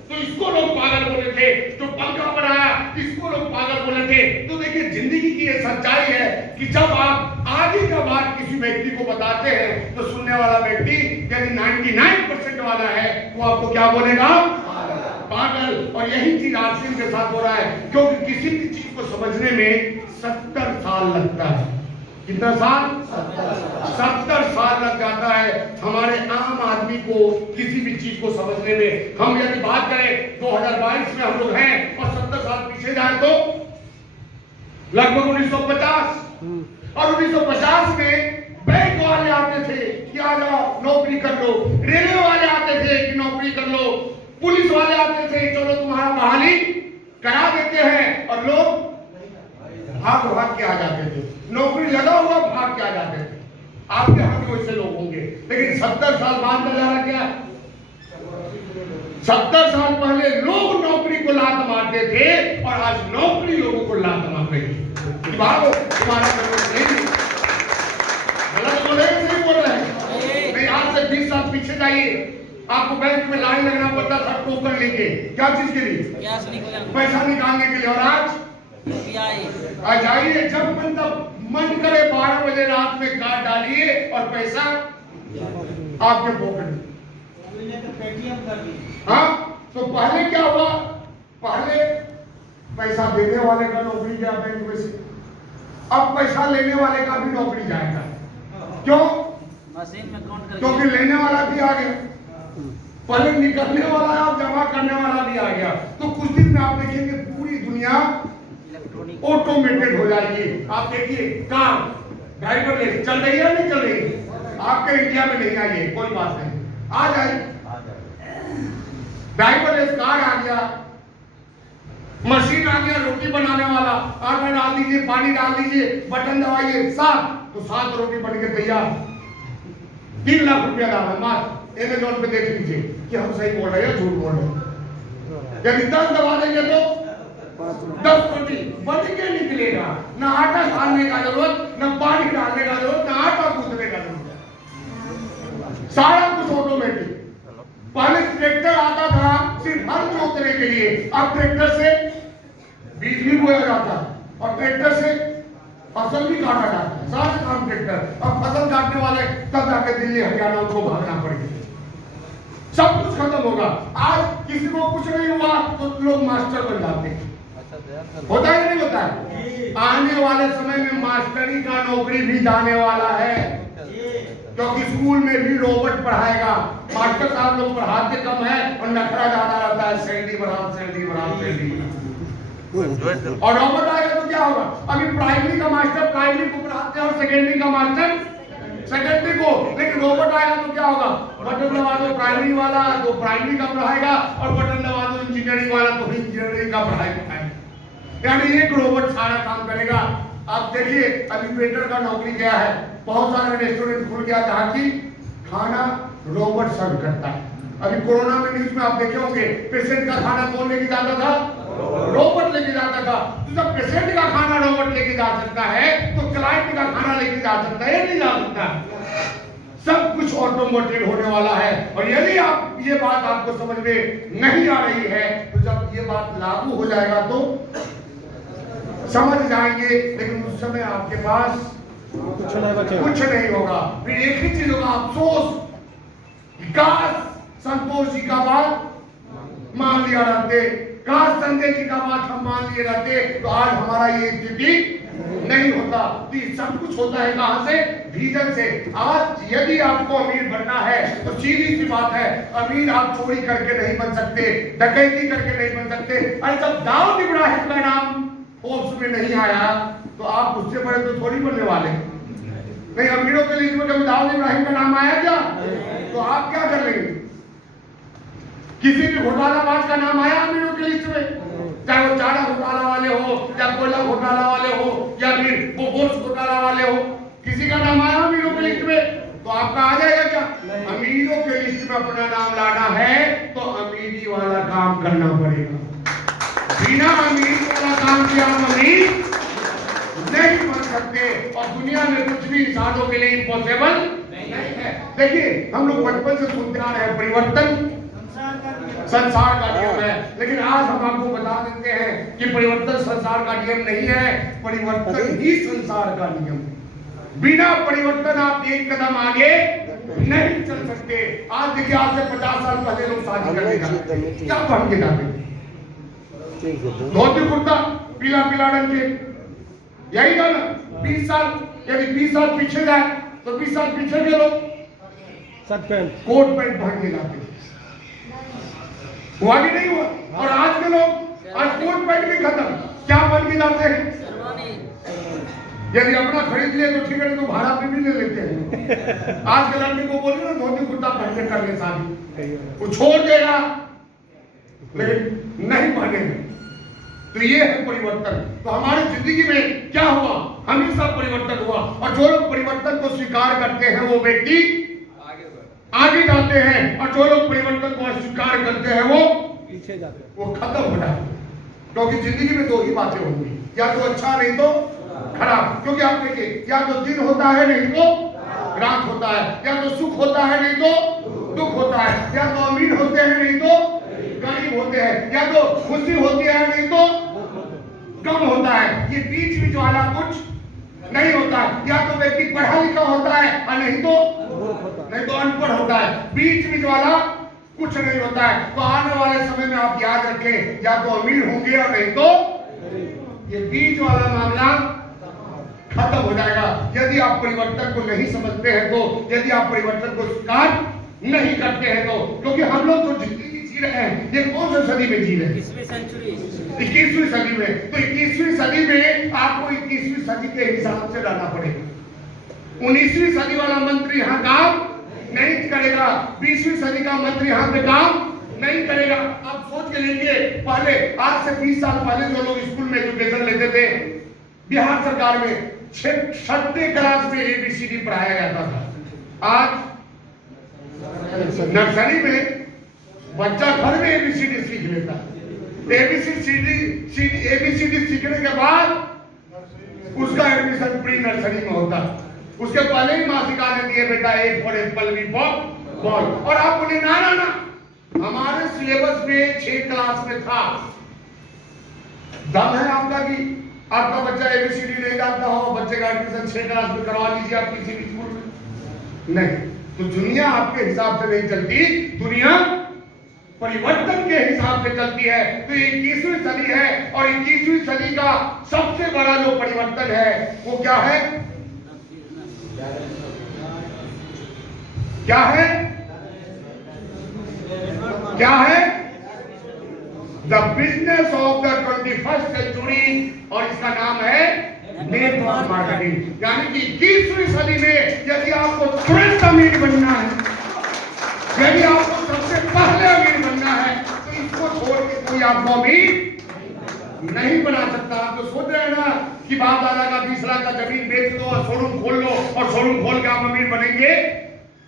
तो इसको लोग पागल बोले थे। जो पंखा पर आया, इसको लोग पागल बोले थे। तो देखिए जिंदगी की ये सच्चाई है कि जब आप आगे का बात किसी व्यक्ति को बताते हैं, तो सुनने वाला व्यक्ति यदि 99% वाला है, वो आपको क्या बोलेगा? पागल। और यही चीज आरसीएम के साथ हो रहा है, क्योंकि किसी भी चीज को समझने में 70 साल लगता है। कितना साल? 70 साल लग जाता है हमारे आम आदमी को किसी भी चीज को समझने में। हम यदि बात करें 2022 में हम लोग हैं, और 70 साल पीछे जाए तो लगभग 1950, और 1950 में बैंक वाले आते थे कि आ जाओ नौकरी कर लो, रेलवे वाले आते थे कि नौकरी कर लो, पुलिस वाले आते थे चलो तुम्हारा बहाली करा देते हैं, और लोग भाग के आ जाते थे। नौकरी लगा हुआ भाग के आ जाते थे। आपके यहाँ भी वैसे लोग होंगे। लेकिन 70 साल बाद नजारा क्या? 70 साल पहले लोग नौकरी को लात मारते थे, और आज नौकरी लोगों को लात मार रही है। भागो, तुम्हारा नहीं, गलत बोल रहे हैं, सही बोल रहे हैं? नहीं, आज से 20 साल पीछे जाइए, आपको बैंक में लाइन लगना पड़ता था टोकन लेके। क्या चीज के लिए? पैसा निकालने के लिए। और आज आ जाइए, जब मन करे 12 बजे रात में कार्ड डालिए और पैसा आपके पॉकेट में। हाँ, तो पहले क्या हुआ? पहले पैसा देने वाले का नौकरी गया बैंक में से, अब पैसा लेने वाले का भी नौकरी जाएगा। क्यों? मशीन में काउंट करके, क्योंकि लेने वाला भी आ गया, पहले निकलने वाला और जमा करने वाला भी आ गया। तो कुछ दिन में आप देखेंगे पूरी दुनिया ऑटोमेटेड हो जाएगी। आप देखिए कार ड्राइवरलेस चल रही है, नहीं चल रही? आपके इंडिया में नहीं आई है, कोई बात नहीं, आ जाए। ड्राइवरलेस कार आ गया, मशीन आ गया, रोटी बनाने वाला, आटा डाल दीजिए, पानी डाल दीजिए, बटन दबाइए, साफ, तो 7 रोटी बन के तैयार। 3 लाख रुपया दाम है मात्र। अमेज़न पे देख लीजिए कि हम सही बोल रहे हैं झूठ बोल रहे हैं। यदि 10 दबा देंगे तो 10 रोटी बन के निकलेगा। ना आटा छानने का जरूरत, ना पानी डालने का जरूरत, ना आटा गूंथने का जरूरत, सारा कुछ ऑटोमेटिक। पहले ट्रैक्टर आता था सिर्फ हल जोतने के लिए, अब ट्रैक्टर से बीज भी बोया जाता है, और ट्रैक्टर से फसल भी काटा जाता है, सारे काम ट्रैक्टर। अब फसल काटने वाले तब जाके दिल्ली हरियाणा उनको भागना पड़ेगा, सब कुछ खत्म होगा। आज किसी को कुछ नहीं हुआ तो लोग मास्टर बन जाते हैं, होता है नहीं होता है? आने वाले समय में मास्टरी का नौकरी भी जाने वाला है, क्योंकि स्कूल में भी रोबोट पढ़ाएगा। मास्टर साहब लोग पढ़ाते कम है और नखरा ज्यादा रहता है, सैलरी बढ़ाओ सैलरी बढ़ाओ सैलरी बढ़ाओ। और रोबोट आएगा तो क्या होगा? अभी प्राइमरी का मास्टर प्राइमरी को पढ़ाते हैं और सेकेंडरी का मास्टर सेकेंडरी को, लेकिन रोबोट आएगा तो क्या होगा? बटन दबा दो प्राइमरी वाला तो प्राइमरी का पढ़ाएगा और बटन दबा दो इंजीनियरिंग वाला तो इंजीनियरिंग का पढ़ाएगा। यानी एक रोबोट सारा काम करेगा। आप देखिए अभी वेटर का नौकरी गया है, बहुत सारे रेस्टोरेंट खुल गया जहाँ की खाना रोबोट सर्व करता है। अभी कोरोना में न्यूज में आप देखे होंगे, पेशेंट का खाना कौन लेके जाता था? रोबोट लेके जाता था। तो जब पेशेंट का खाना रोबोट लेके जा सकता है तो क्लाइंट का खाना लेके जा सकता है? नहीं जा सकता। सब कुछ ऑटोमेटेड होने वाला है। और यदि आप ये बात आपको समझ में नहीं आ रही है तो जब ये बात लागू हो जाएगा तो समझ जाएंगे, लेकिन उस समय आपके पास कुछ नहीं होगा। फिर एक ही चीज होगा, अफसोस, काश संतोष जी का बात मान लिया रहते, काश संजय जी का बात हम मान लिए रहते तो आज हमारा ये स्थिति नहीं होता। तो सब कुछ होता है कहां से? विजन से। आज यदि आपको अमीर बनना है तो सीधी सी बात है, अमीर आप चोरी करके नहीं बन सकते, डकैती करके नहीं बन सकते। अरे जब दाऊद इब्राहिम का नाम फोर्ब्स में नहीं आया तो आप उससे बड़े तो थोड़ी बनने वाले नहीं। अमीरों के लिस्ट में कभी दाऊद इब्राहिम का नाम आया क्या? तो आप क्या कर लेंगे? किसी भी घोटालाबाज का नाम आया अमीरों की लिस्ट में? चाहे वो चारा घोटाला वाले हो या कोयला घोटाला वाले हो या फिर वो गोश्त घोटाला वाले हो, किसी का नाम आया अमीरों की लिस्ट में? तो आपका आ जाएगा क्या? अमीरों के लिस्ट में अपना नाम लाना है तो अमीरी वाला काम करना पड़ेगा। बिना अमीर वाला काम किया हम अमीर नहीं बन सकते। और दुनिया में कुछ भी इंसानों के लिए इम्पॉसिबल नहीं है। देखिए हम लोग बचपन से सुनते आ रहे हैं परिवर्तन संसार का नियम है, लेकिन आज हम आपको बता देते हैं कि परिवर्तन संसार का नियम नहीं है, परिवर्तन ही संसार का नियम है। बिना परिवर्तन आप एक कदम आगे नहीं चल सकते। आज देखिए, आज से 50 साल पहले लोग शादी करने जाते थे, क्या पहन के जाते थे? धोती कुर्ता पीला पीला रंग के, यही था ना। 20 साल, यदि 20 साल पीछे जाए तो 20 साल पीछे के लोग शर्ट पैंट कोट पैंट पहन के जाते थे, हुआ कि नहीं हुआ? और आज के लोग आज कोट पैंट भी खत्म, क्या पहन के जाते हैं? यदि अपना खरीद ले तो ठीक है, तो भाड़ा पे भी ले लेते हैं। आज के लड़के को बोलिए ना धोती कुर्ता पहन के कर ले शादी, वो छोड़ देगा लेकिन नहीं पहनेगा। तो ये है परिवर्तन। तो हमारी जिंदगी में क्या हुआ? हमेशा परिवर्तन हुआ। और जो लोग परिवर्तन को स्वीकार करते हैं वो व्यक्ति आगे जाते हैं, और जो लोग परिवर्तन को अस्वीकार करते हैं वो पीछे जाते हैं, वो खत्म हो जाते हैं। क्योंकि जिंदगी में दो ही बातें होंगी, या तो अच्छा नहीं तो खराब। क्योंकि आप देखिए, या तो दिन होता है नहीं तो रात होता है, या तो सुख होता है नहीं तो दुख होता है, या तो अमीर होते हैं नहीं तो गरीब होते हैं, या तो खुशी होती है नहीं तो गम होता है। ये बीच बीच वाला कुछ नहीं होता है। या तो व्यक्ति पढ़ा लिखा होता है और नहीं तो अनपढ़ होता है, बीच बीच वाला कुछ नहीं होता है। तो आने वाले समय में आप याद रखें, या तो अमीर होंगे और नहीं तो ये बीच वाला मामला खत्म हो जाएगा। यदि आप परिवर्तन को नहीं समझते हैं तो, यदि आप परिवर्तन को स्वीकार नहीं करते हैं तो, क्योंकि हम लोग जो जिंदगी जी रहे हैं ये कौन सी सदी में जी रहे हैं? 21वीं सदी में। तो 21वीं सदी में आपको 21वीं सदी के हिसाब से रहना पड़ेगा। 19वीं सदी वाला मंत्री यहाँ काम नहीं करेगा, 20वीं सदी का मंत्री यहाँ पे काम नहीं करेगा। आप सोच के देखिए, पहले आज से 20 साल पहले जो लोग स्कूल में एजुकेशन लेते थे, बिहार सरकार में 6ठी क्लास में ABCD पढ़ाया जाता था। आज नर्सरी में बच्चा घर में ABCD सीख लेता है। ABCD सीखने के बाद उसका एडमिशन प्री नर्सरी में होता है। उसके पहले ही माँ सिखा देती है, बेटा A for Apple, B for ball. और आप बोले ना ना ना, हमारे सिलेबस में 6 क्लास में था। दम है आपका कि आपका बच्चा ABCD नहीं जानता हो, बच्चे का एडमिशन 6 क्लास में करवा लीजिए आप किसी भी स्कूल में। नहीं, तो दुनिया आपके हिसाब से नहीं चलती, दुनिया परिवर्तन के हिसाब से चलती है। तो 21वीं सदी है और 21वीं सदी का सबसे बड़ा जो परिवर्तन है वो क्या है? क्या है? क्या है? The business of the 21st century, और इसका नाम है नेटवर्क मार्केटिंग। यानी कि 21वीं सदी में यदि आपको तुरंत अमीर बनना है, यदि आपको सबसे पहले अमीर बनना है, तो इसको छोड़ के कोई आपको अमीर नहीं बना सकता। आप तो सोच रहे हैं ना कि बाप दादा का 20 लाख का जमीन बेच दो और शोरूम खोल लो और शोरूम खोल के आप अमीर बनेंगे।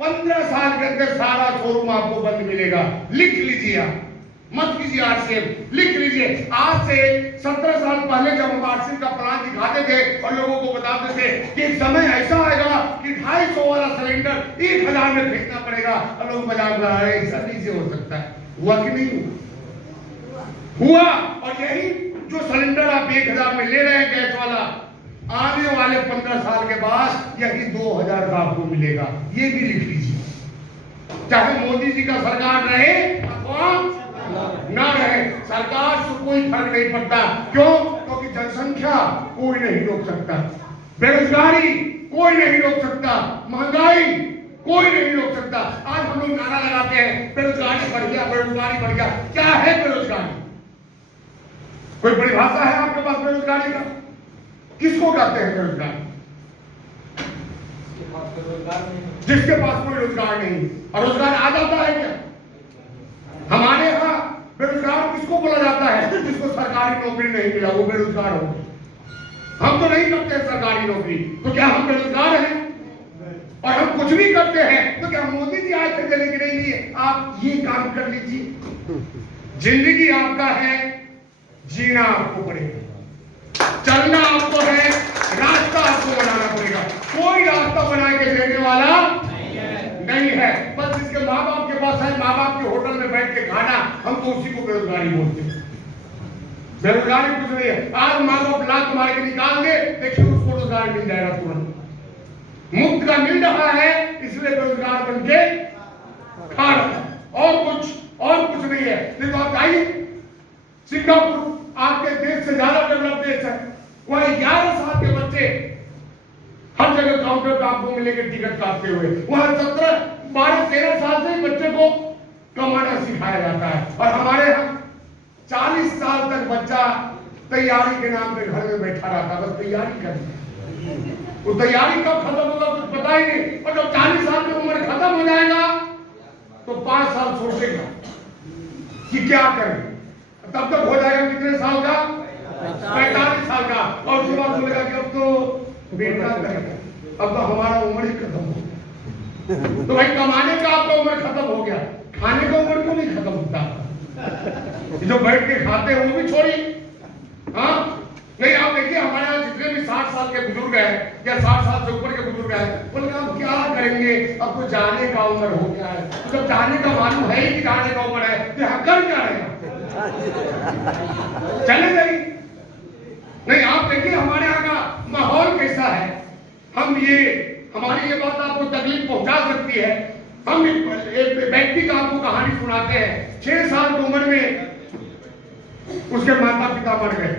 15 साल के अंदर सारा शोरूम आपको बंद मिलेगा। लिख लीजिए, आप मत कीजिए आरसीएम, लिख लीजिए। आज से 17 साल पहले जब हम आरसीएम का प्लान दिखाते थे और लोगों को बताते थे कि एक समय ऐसा आएगा कि 250 वाला सिलेंडर 1000 में खरीदना पड़ेगा, और लोग मजाक बना रहे हैं, ऐसा नहीं से हो सकता है। हुआ कि नहीं हुआ? और यही जो सिलेंडर आप 1000 में ले रहे हैं गैस वाला, आने वाले 15 साल के बाद यही 2000 का आपको मिलेगा। ये भी लिख लीजिए, चाहे मोदी जी का सरकार रहे अथवा ना रहे, सरकार से कोई फर्क नहीं पड़ता। क्यों? क्योंकि जनसंख्या कोई नहीं रोक सकता, बेरोजगारी कोई नहीं रोक सकता, महंगाई कोई नहीं रोक सकता। आज हम लोग नारा लगाते हैं बेरोजगारी बढ़ गया, बेरोजगारी बढ़ गया। क्या है बेरोजगारी? कोई परिभाषा है आपके पास बेरोजगारी का? किसको कहते हैं बेरोजगार? जिसके पास कोई रोजगार नहीं। और रोजगार आ जाता है क्या? हमारे यहाँ बेरोजगार किसको बोला जाता है? जिसको सरकारी नौकरी नहीं मिला वो बेरोजगार हो। हम तो नहीं करते सरकारी नौकरी, तो क्या हम बेरोजगार हैं? और हम कुछ भी करते हैं तो क्या मोदी जी आए थे देने के लिए? आप ये काम कर लीजिए, जिंदगी आपका है, जीना आपको पड़ेगा, चलना आपको है, रास्ता आपको बनाना पड़ेगा। कोई रास्ता बना के देने वाला नहीं है। बस जिसके माँ बाप के पास है, माँ बाप के होटल में बैठ के खाना, हम तो उसी को बेरोजगारी बोलते हैं। बेरोजगारी कुछ नहीं है। आज माँ बाप लात मार के निकाल दे, देखिए उसको रोजगार मिल जाएगा तुरंत। मुफ्त का मिल रहा है इसलिए बेरोजगार बन के खा रहा है, और कुछ नहीं है। देखो आप आइए, सिंगापुर आपके देश से ज्यादा डेवलप देश है। वह 11 साल के बच्चे हर जगह काउंटर पे आपको मिलेंगे टिकट काटते हुए। वहां 17, 12, 13 साल से ही बच्चे को कमाना सिखाया जाता है। और हमारे यहाँ 40 साल तक बच्चा तैयारी के नाम पे घर में बैठा रहता, बस तैयारी करनी। वो तैयारी कब खत्म होगा कुछ पता ही नहीं। और जब 40 साल की उम्र खत्म हो जाएगा तो 5 साल सोचेगा कि क्या करें। तब तक हो जाएगा कितने साल का? 45 साल का। और उसके बाद बोलेगा कि अब तो बेटा करेगा, अब तो हमारा उम्र ही खत्म हो गया। तो भाई कमाने का आपका उम्र खत्म हो गया, खाने का उम्र क्यों नहीं खत्म होता? जो बैठ के खाते हैं वो भी छोड़िए। हाँ नहीं, आप देखिए हमारे यहाँ जितने भी 60 साल के बुजुर्ग हैं या 60 साल से ऊपर के बुजुर्ग हैं, बोले आप क्या करेंगे, अब तो जाने का उम्र हो गया है। तो जब जाने का मालूम है ही कि जाने का उम्र है तो यहाँ कर क्या रहे चले जाइए। नहीं, आप देखिए हमारे यहाँ का माहौल कैसा है। हमारी ये बात आपको तकलीफ पहुंचा सकती है। हम एक व्यक्ति का आपको कहानी सुनाते हैं। 6 साल की उम्र में उसके माता पिता मर गए।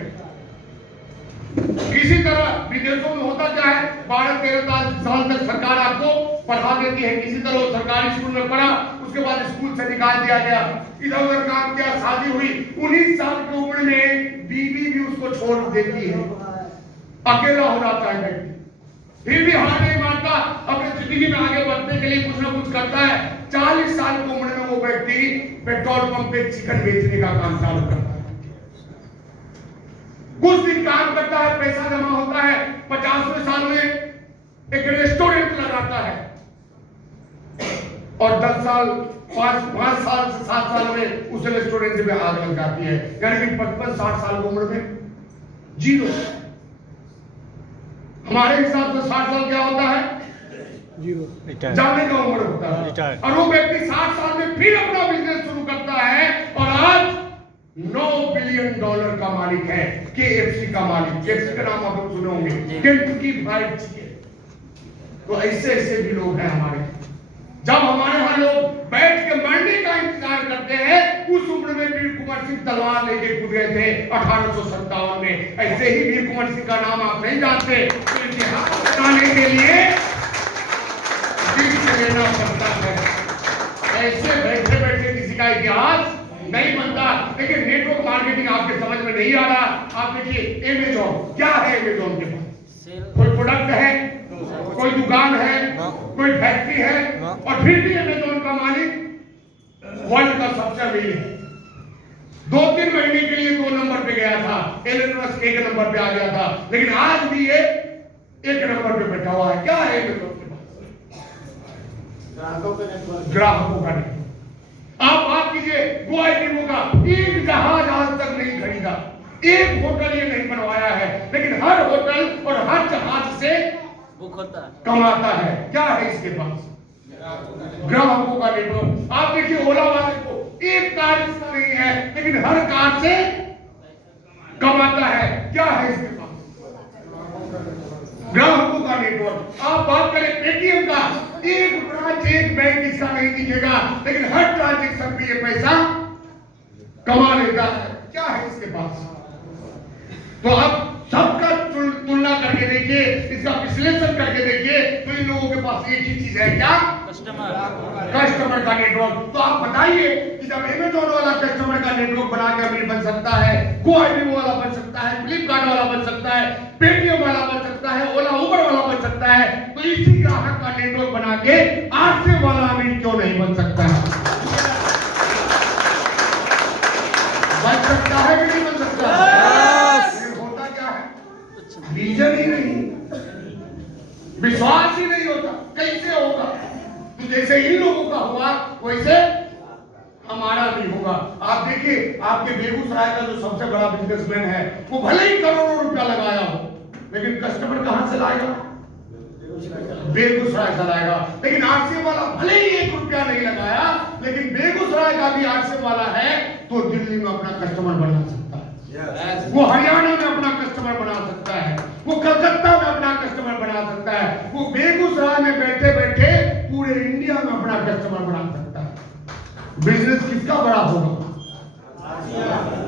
किसी तरह विदेशों में होता क्या है, 12-13 साल तक सरकार आपको पढ़ा देती है। किसी तरह वो सरकारी स्कूल में पढ़ा, उसके बाद स्कूल से निकाल दिया गया, इधर उधर काम किया, शादी हुई। 19 साल की उम्र में बीवी भी उसको छोड़ देती है, अकेला हो जाता है व्यक्ति। फिर भी हार नहीं मानता, अपनी जिंदगी में आगे बढ़ने के लिए कुछ ना कुछ करता है। 40 साल की उम्र में वो व्यक्ति पेट्रोल पंप पे चिकन बेचने का काम चालू करता है। कुछ दिन काम करता है, पैसा जमा होता है। 50वें साल में एक रेस्टोरेंट लगाता है और 10 साल 5 साल से 7 साल में उस रेस्टोरेंट में आग लग जाती है। यानी कि 55-60 साल की उम्र में जीरो। हमारे हिसाब से 60 साल क्या होता है? जीरो, जाने का उम्र होता है। और वो व्यक्ति 60 साल में फिर अपना बिजनेस शुरू करता है और आज $9 बिलियन का मालिक है, KFC का मालिक। KFC का नाम आप लोग सुने होंगे, केंटकी फ्राइड चिकन। तो ऐसे ऐसे भी लोग हैं हमारे। जब हमारे यहाँ लोग बैठ के मरने का इंतजार करते हैं, उस उम्र में वीर कुंवर सिंह तलवार लेके कूद गए थे 1857 में। ऐसे ही वीर कुंवर सिंह का नाम आप नहीं जानते, तो इतिहास बनाने के लिए लेना पड़ता है। ऐसे बैठे बैठे किसी का इतिहास नहीं बनता। लेकिन नेटवर्क मार्केटिंग आपके समझ में नहीं आ रहा। आप देखिए अमेज़न, क्या है अमेज़न के पास? कोई प्रोडक्ट है, कोई दुकान है, कोई फैक्ट्री है, और फिर भी अमेज़न का मालिक वर्ल्ड का सबसे अमीर है। 2-3 महीने के लिए 2 नंबर पे गया था, एलन मस्क 1 नंबर पे आ गया था, लेकिन आज भी ये 1 नंबर पे बैठा हुआ है। क्या है अमेज़न के पास? ग्राहकों का नहीं। आप बात कीजिए गोवा का, एक जहाज आज तक नहीं खरीदा, एक होटल ये नहीं बनवाया है, लेकिन हर होटल और हर जहाज से बुक होता है, कमाता है। क्या है इसके पास? ग्राहकों का नेटवर्क। आप देखिए ओला वाले को एक कार इसका नहीं है, लेकिन हर कार से कमाता है। क्या है इसके पास? ग्राहकों का नेटवर्क। आप बात करें पेटीएम का, एक ब्रांच एक बैंक इसका नहीं दिखेगा, लेकिन हर ट्रांजेक्शन पे ये पैसा कमा लेता है। क्या है इसके पास? तो आप सबका तुलना करके देखिए, इसका विश्लेषण करके देखिए, तो इन लोगों के पास एक ही चीज है, क्या? कस्टमर का नेटवर्क। तो आप बताइए कि जब अमेज़न वाला कस्टमर का नेटवर्क बना के अमीर बन सकता है, गोआईबी वाला बन सकता है, फ्लिपकार्ट वाला बन सकता है, पेटीएम वाला बन सकता है, ओला उबर वाला बन सकता है, तो इसी ग्राहक का नेटवर्क बना के आरसे वाला अमीर क्यों नहीं बन सकता है? बन सकता है कि नहीं बन सकता? होता क्या है? रीजन ही नहीं, विश्वास ही नहीं होता। कैसे होगा? तो जैसे इन लोगों का हुआ, वैसे हमारा भी होगा। आप देखिए, आपके बेगूसराय का जो सबसे बड़ा बिजनेसमैन है, वो भले ही करोड़ों रुपया लगाया हो, लेकिन कस्टमर कहां से लाएगा? बेगूसराय से लाएगा। लेकिन आरसे वाला भले ही 1 रुपया नहीं लगाया, लेकिन बेगूसराय का भी आरसे वाला है, तो दिल्ली में अपना कस्टमर बना सकता है, वो हरियाणा में अपना कस्टमर बना सकता है, वो कलकत्ता में अपना कस्टमर बना सकता है, वो बेगूसराय में बैठे बैठे पूरे इंडिया में अपना कस्टमर बना सकता है। बिजनेस किसका बड़ा होगा?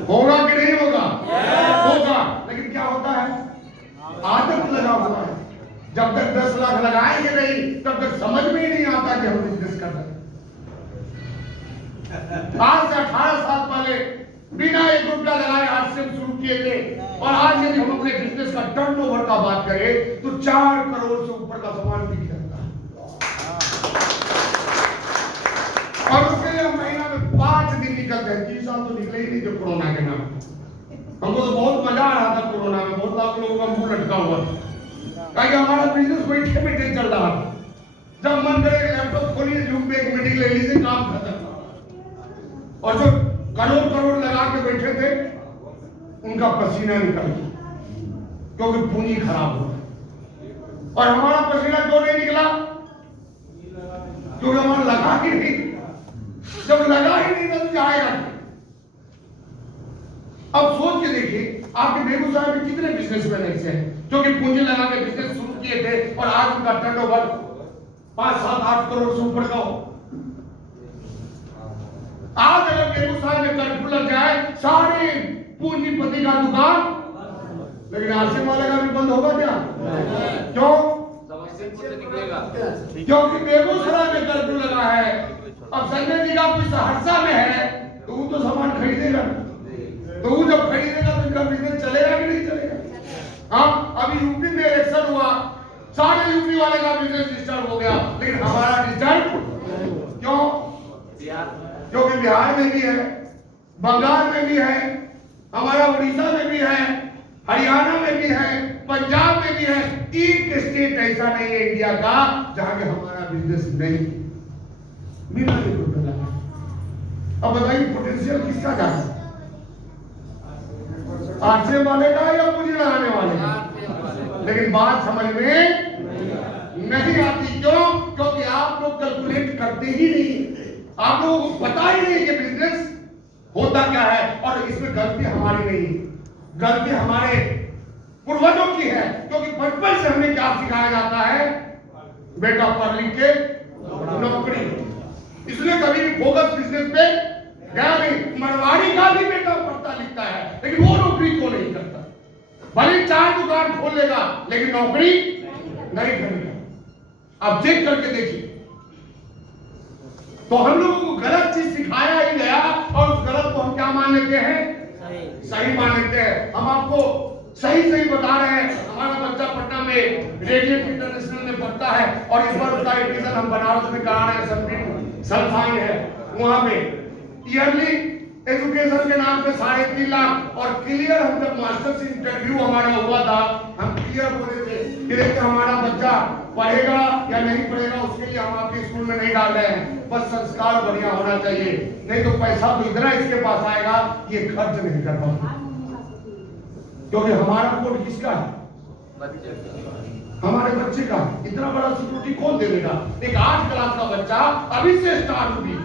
होगा कि नहीं होगा? होगा। लेकिन क्या होता है? आदत लगा हुआ है। जब तक 10 लाख लगाएंगे नहीं, तब तक समझ में ही नहीं आता कि हम बिजनेस कर रहे हैं। आज से 18 साल पहले बिना 1 रुपया लगाए आज से शुरू किए थे, और आज यदि हम अपने बिजनेस का टर्नओवर का बात करें तो 4 करोड़ से ऊपर का सामान बिक जाता है, और उसके लिए महीना में 5 दिन निकलते हैं। 3 साल तो निकले ही नहीं जो कोरोना के नाम। हमको तो बहुत मजा आ रहा था कोरोना में, बहुत लाख लोगों का मुंह लटका हुआ था, ताकि हमारा बिजनेस बैठे बैठे चल रहा था। जब मन करे लैपटॉप खोलिए, जूम पे एक मीटिंग ले लीजिए, काम खत्म। और जो करोड़ करोड़ लगा के बैठे थे, उनका पसीना निकल गया, क्योंकि पूंजी खराब हुआ। और हमारा पसीना क्यों नहीं निकला? क्योंकि हमारा लगा ही नहीं। जब लगा ही नहीं तो जाएगा। अब सोच के देखिए, आपके बेगूसराय में कितने बिजनेसमैन ऐसे हैं जो कि पूंजी लगा के बिजनेस शुरू किए थे, और आज उनका टर्नओवर 5, 7, 8 करोड़ से ऊपर का हो। आज अगर बेगूसराय में कर्फ्यू लग जाए, सारे पूंजीपति का दुकान, लेकिन आरसे वाले का भी बंद होगा क्या? क्यों? क्योंकि बेगूसराय में कर्फ्यू लगा है। अब संजय जी का कोई सहरसा में है, तो वो तो सामान खरीदेगा, तो वो जब खरीदेगा तो इनका बिजनेस चलेगा कि नहीं चलेगा? हाँ, अभी यूपी में इलेक्शन हुआ, सारे यूपी वाले का बिजनेस डिस्टर्ब हो गया, लेकिन हमारा डिस्टर्ब क्यों? क्योंकि बिहार में भी है, बंगाल में भी है, हमारा उड़ीसा में भी है, हरियाणा में भी है, पंजाब में भी है। एक स्टेट ऐसा नहीं है इंडिया का जहां के हमारा बिजनेस नहीं बिना रुपये लगा। अब बताइए पोटेंशियल किसका जाता है? आरसे वाले का या पूंजी लगाने वाले का? लेकिन बात समझ में नहीं आती। क्यों? क्योंकि आप लोग कैलकुलेट करते ही नहीं। आप लोगों को पता ही नहीं कि बिजनेस होता क्या है, और इसमें गलती हमारी नहीं है, गलती हमारे पूर्वजों की है। क्योंकि बचपन से हमें क्या सिखाया जाता है, बेटा पढ़ लिख के नौकरी। इसलिए कभी भी फोकस बिजनेस पे गया नहीं। मरवाड़ी का भी बेटा पढ़ता लिखता है, लेकिन वो नौकरी क्यों नहीं करता? भले 4 दुकान खोल लेगा, लेकिन नौकरी नहीं करेगा। आप चेक करके देखिए। तो हम लोगों को गलत चीज सिखाया ही गया, और उस गलत को हम क्या मान लेते हैं? सही मान लेते हैं। हम आपको सही बता रहे हैं। हमारा बच्चा पटना में रेडिएंट इंटरनेशनल में पढ़ता है, और इस बार उसका एडमिशन हम बनारस में करा रहे हैं। सनफाइन है वहां पे ईयरली एजुकेशन के नाम पे 3.5 लाख। और क्लियर, हम जब मास्टर्स इंटरव्यू हमारा हुआ था, हम क्लियर बोले थे कि देखिए हमारा बच्चा पढ़ेगा या नहीं पढ़ेगा, उसके लिए हम आपके स्कूल में नहीं डाल रहे हैं, बस संस्कार बढ़िया होना चाहिए, नहीं तो पैसा तो इतना इसके पास आएगा ये खर्च नहीं कर पाएगा। क्योंकि हमारा कोड किसका है? हमारे बच्चे का। इतना बड़ा सिक्योरिटी कौन दे देगा? एक 8 क्लास का बच्चा अभी से स्टार्ट होगी,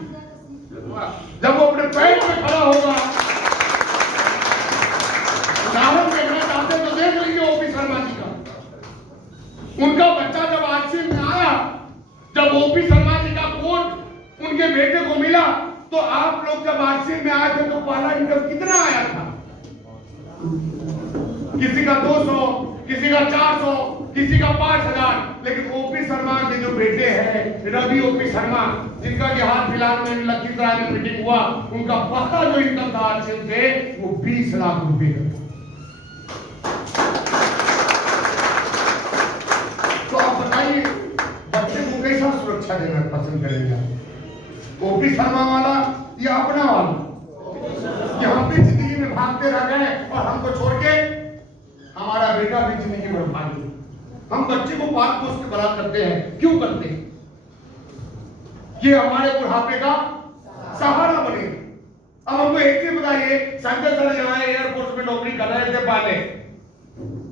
जब वो अपने पैर पे खड़ा होगा। उदाहरण देखना चाहते तो देख लीजिए ओपी शर्मा जी का। उनका बच्चा जब आरसी में आया, जब ओपी शर्मा जी का कोड उनके बेटे को मिला, तो आप लोग जब आरसी में आए थे तो पहला इनकम कितना आया था? किसी का 200, किसी का 400, किसी का 5000। लेकिन ओपी शर्मा के जो बेटे हैं, रवि ओपी शर्मा, जिनका कि हाल फिलहाल में लखीसराय में मीटिंग हुआ, उनका पहला जो इनकम था आरसी से वो 20 लाख रुपए का। तो आप बताइए बच्चे को कैसा सुरक्षा देना पसंद करेंगे? ओपी शर्मा वाला या अपना वाला? कि हम भी जिंदगी में भागते रह गए और हमको छोड़ के हमारा बेटा भी जिंदगी में भाग गया। हम बच्चे को पाल पोस के बड़ा करते हैं, क्यों करते हैं? ये हमारे बुढ़ापे का सहारा बने। अब हमको एक चीज बताइए, संजय सर यहाँ एयरफोर्स में नौकरी कर रहे थे पहले,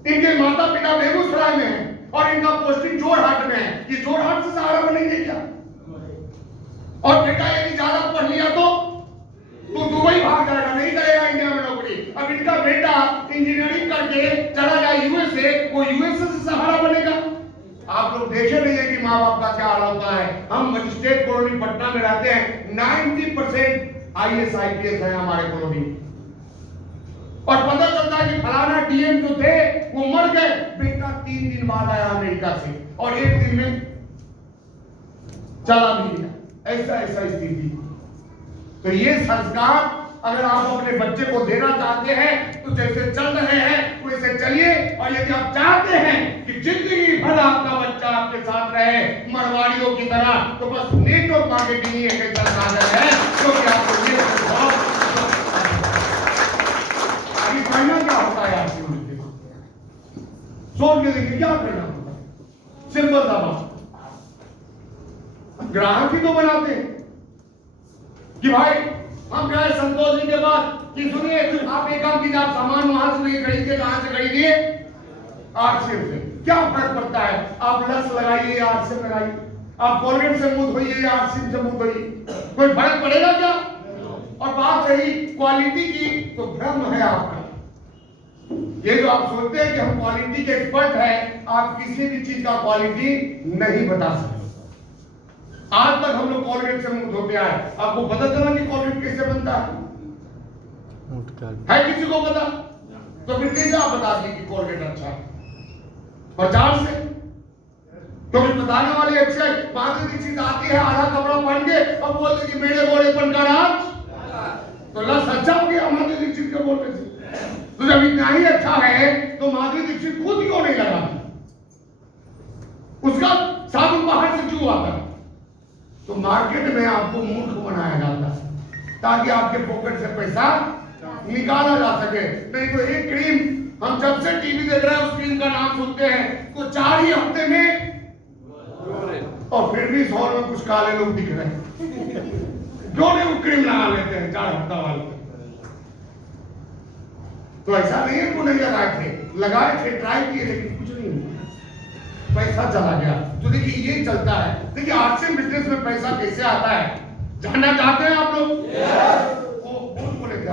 इनके माता पिता बेगूसराय में है और इनका पोस्टिंग जोरहाट में है। ये जोरहाट से सहारा बनेंगे क्या? और बेटा यदि ज्यादा पढ़ लिया तो दुबई भाग जाएगा, नहीं करेगा इंडिया में नौकरी। अब इनका बेटा इंजीनियरिंग करके चला जाए यूएसए, वो यूएसए से सहारा बनेगा। आप लोग देखे नहीं है कि माँ बाप का क्या हाल होता है। हम मजिस्ट्रेट कॉलोनी पटना में रहते हैं, 90% IAS IPS है हमारे कॉलोनी, और पता चलता है कि फलाना डीएम जो थे वो मर गए, बेटा 3 दिन बाद आया अमेरिका से और 1 दिन में चला भी गया। ऐसा स्थिति। तो ये संस्कार अगर आप अपने बच्चे को देना चाहते हैं तो जैसे चल रहे हैं वैसे चलिए। और यदि आप चाहते हैं कि जिंदगी भर आपका बच्चा आपके साथ रहे मरवाड़ियों की तरह, तो बस नेटवर्क मार्केटिंग ही एक ऐसा साधन है क्योंकि आपको ये अभी करना क्या होता है आपकी उनके सोच के देखिए क्या करना होता है। सिंपल सा बात, ग्राहक ही तो बनाते हैं कि भाई हम गए संतोष जी के पास कि सुनिए आप एक काम कीजिए, आप सामान वहां से नहीं खरीदते, कहां से खरीदिए? आरसीएम से। क्या फर्क पड़ता है? आप लस लगाइए या आरसीएम लगाइए, आप कोलगेट से मुंह धोइए या आरसीएम से मुंह धोइए, कोई फर्क पड़ेगा क्या? और बात रही क्वालिटी की, तो भ्रम है आपका। ये जो आप सोचते हैं कि हम क्वालिटी के एक्सपर्ट हैं, आप किसी भी चीज का क्वालिटी नहीं बता सकते। आज तक हम लोग कोलगेट से मुंह धोते आए, आपको पता चला कि कोलगेट कैसे बनता है किसी को पता? तो फिर कैसे आप बता दिए कि कोलगेट अच्छा है? प्रचार से। तो फिर बताने वाली अच्छी बात चीज आती है, आधा कपड़ा पहन के अब बोलते कि मेरे गोलेपन का राज, तो लस अच्छा हो गया माधुरी दीक्षित के बोलने से। तो जब इतना ही अच्छा है तो माधुरी दीक्षित खुद क्यों नहीं लगाती? उसका साबुन बाहर से क्यों आता है? तो मार्केट में आपको मूर्ख बनाया जाता है ताकि आपके पॉकेट से पैसा निकाला जा सके। नहीं तो एक क्रीम, हम जब से टीवी देख रहे हैं उस क्रीम का नाम सुनते हैं तो 4 ही हफ्ते में, और फिर भी 100 में कुछ काले लोग दिख रहे हैं। क्यों नहीं वो क्रीम लगा लेते हैं 4 हफ्ता वाले? तो ऐसा नहीं है वो नहीं लगाए थे, लगाए थे, ट्राई किए, लेकिन कुछ नहीं हुआ, पैसा चला गया। तो देखिए ये चलता है। देखिए आरसीएम बिजनेस में पैसा कैसे आता है, जानना चाहते हैं आप लोग? वो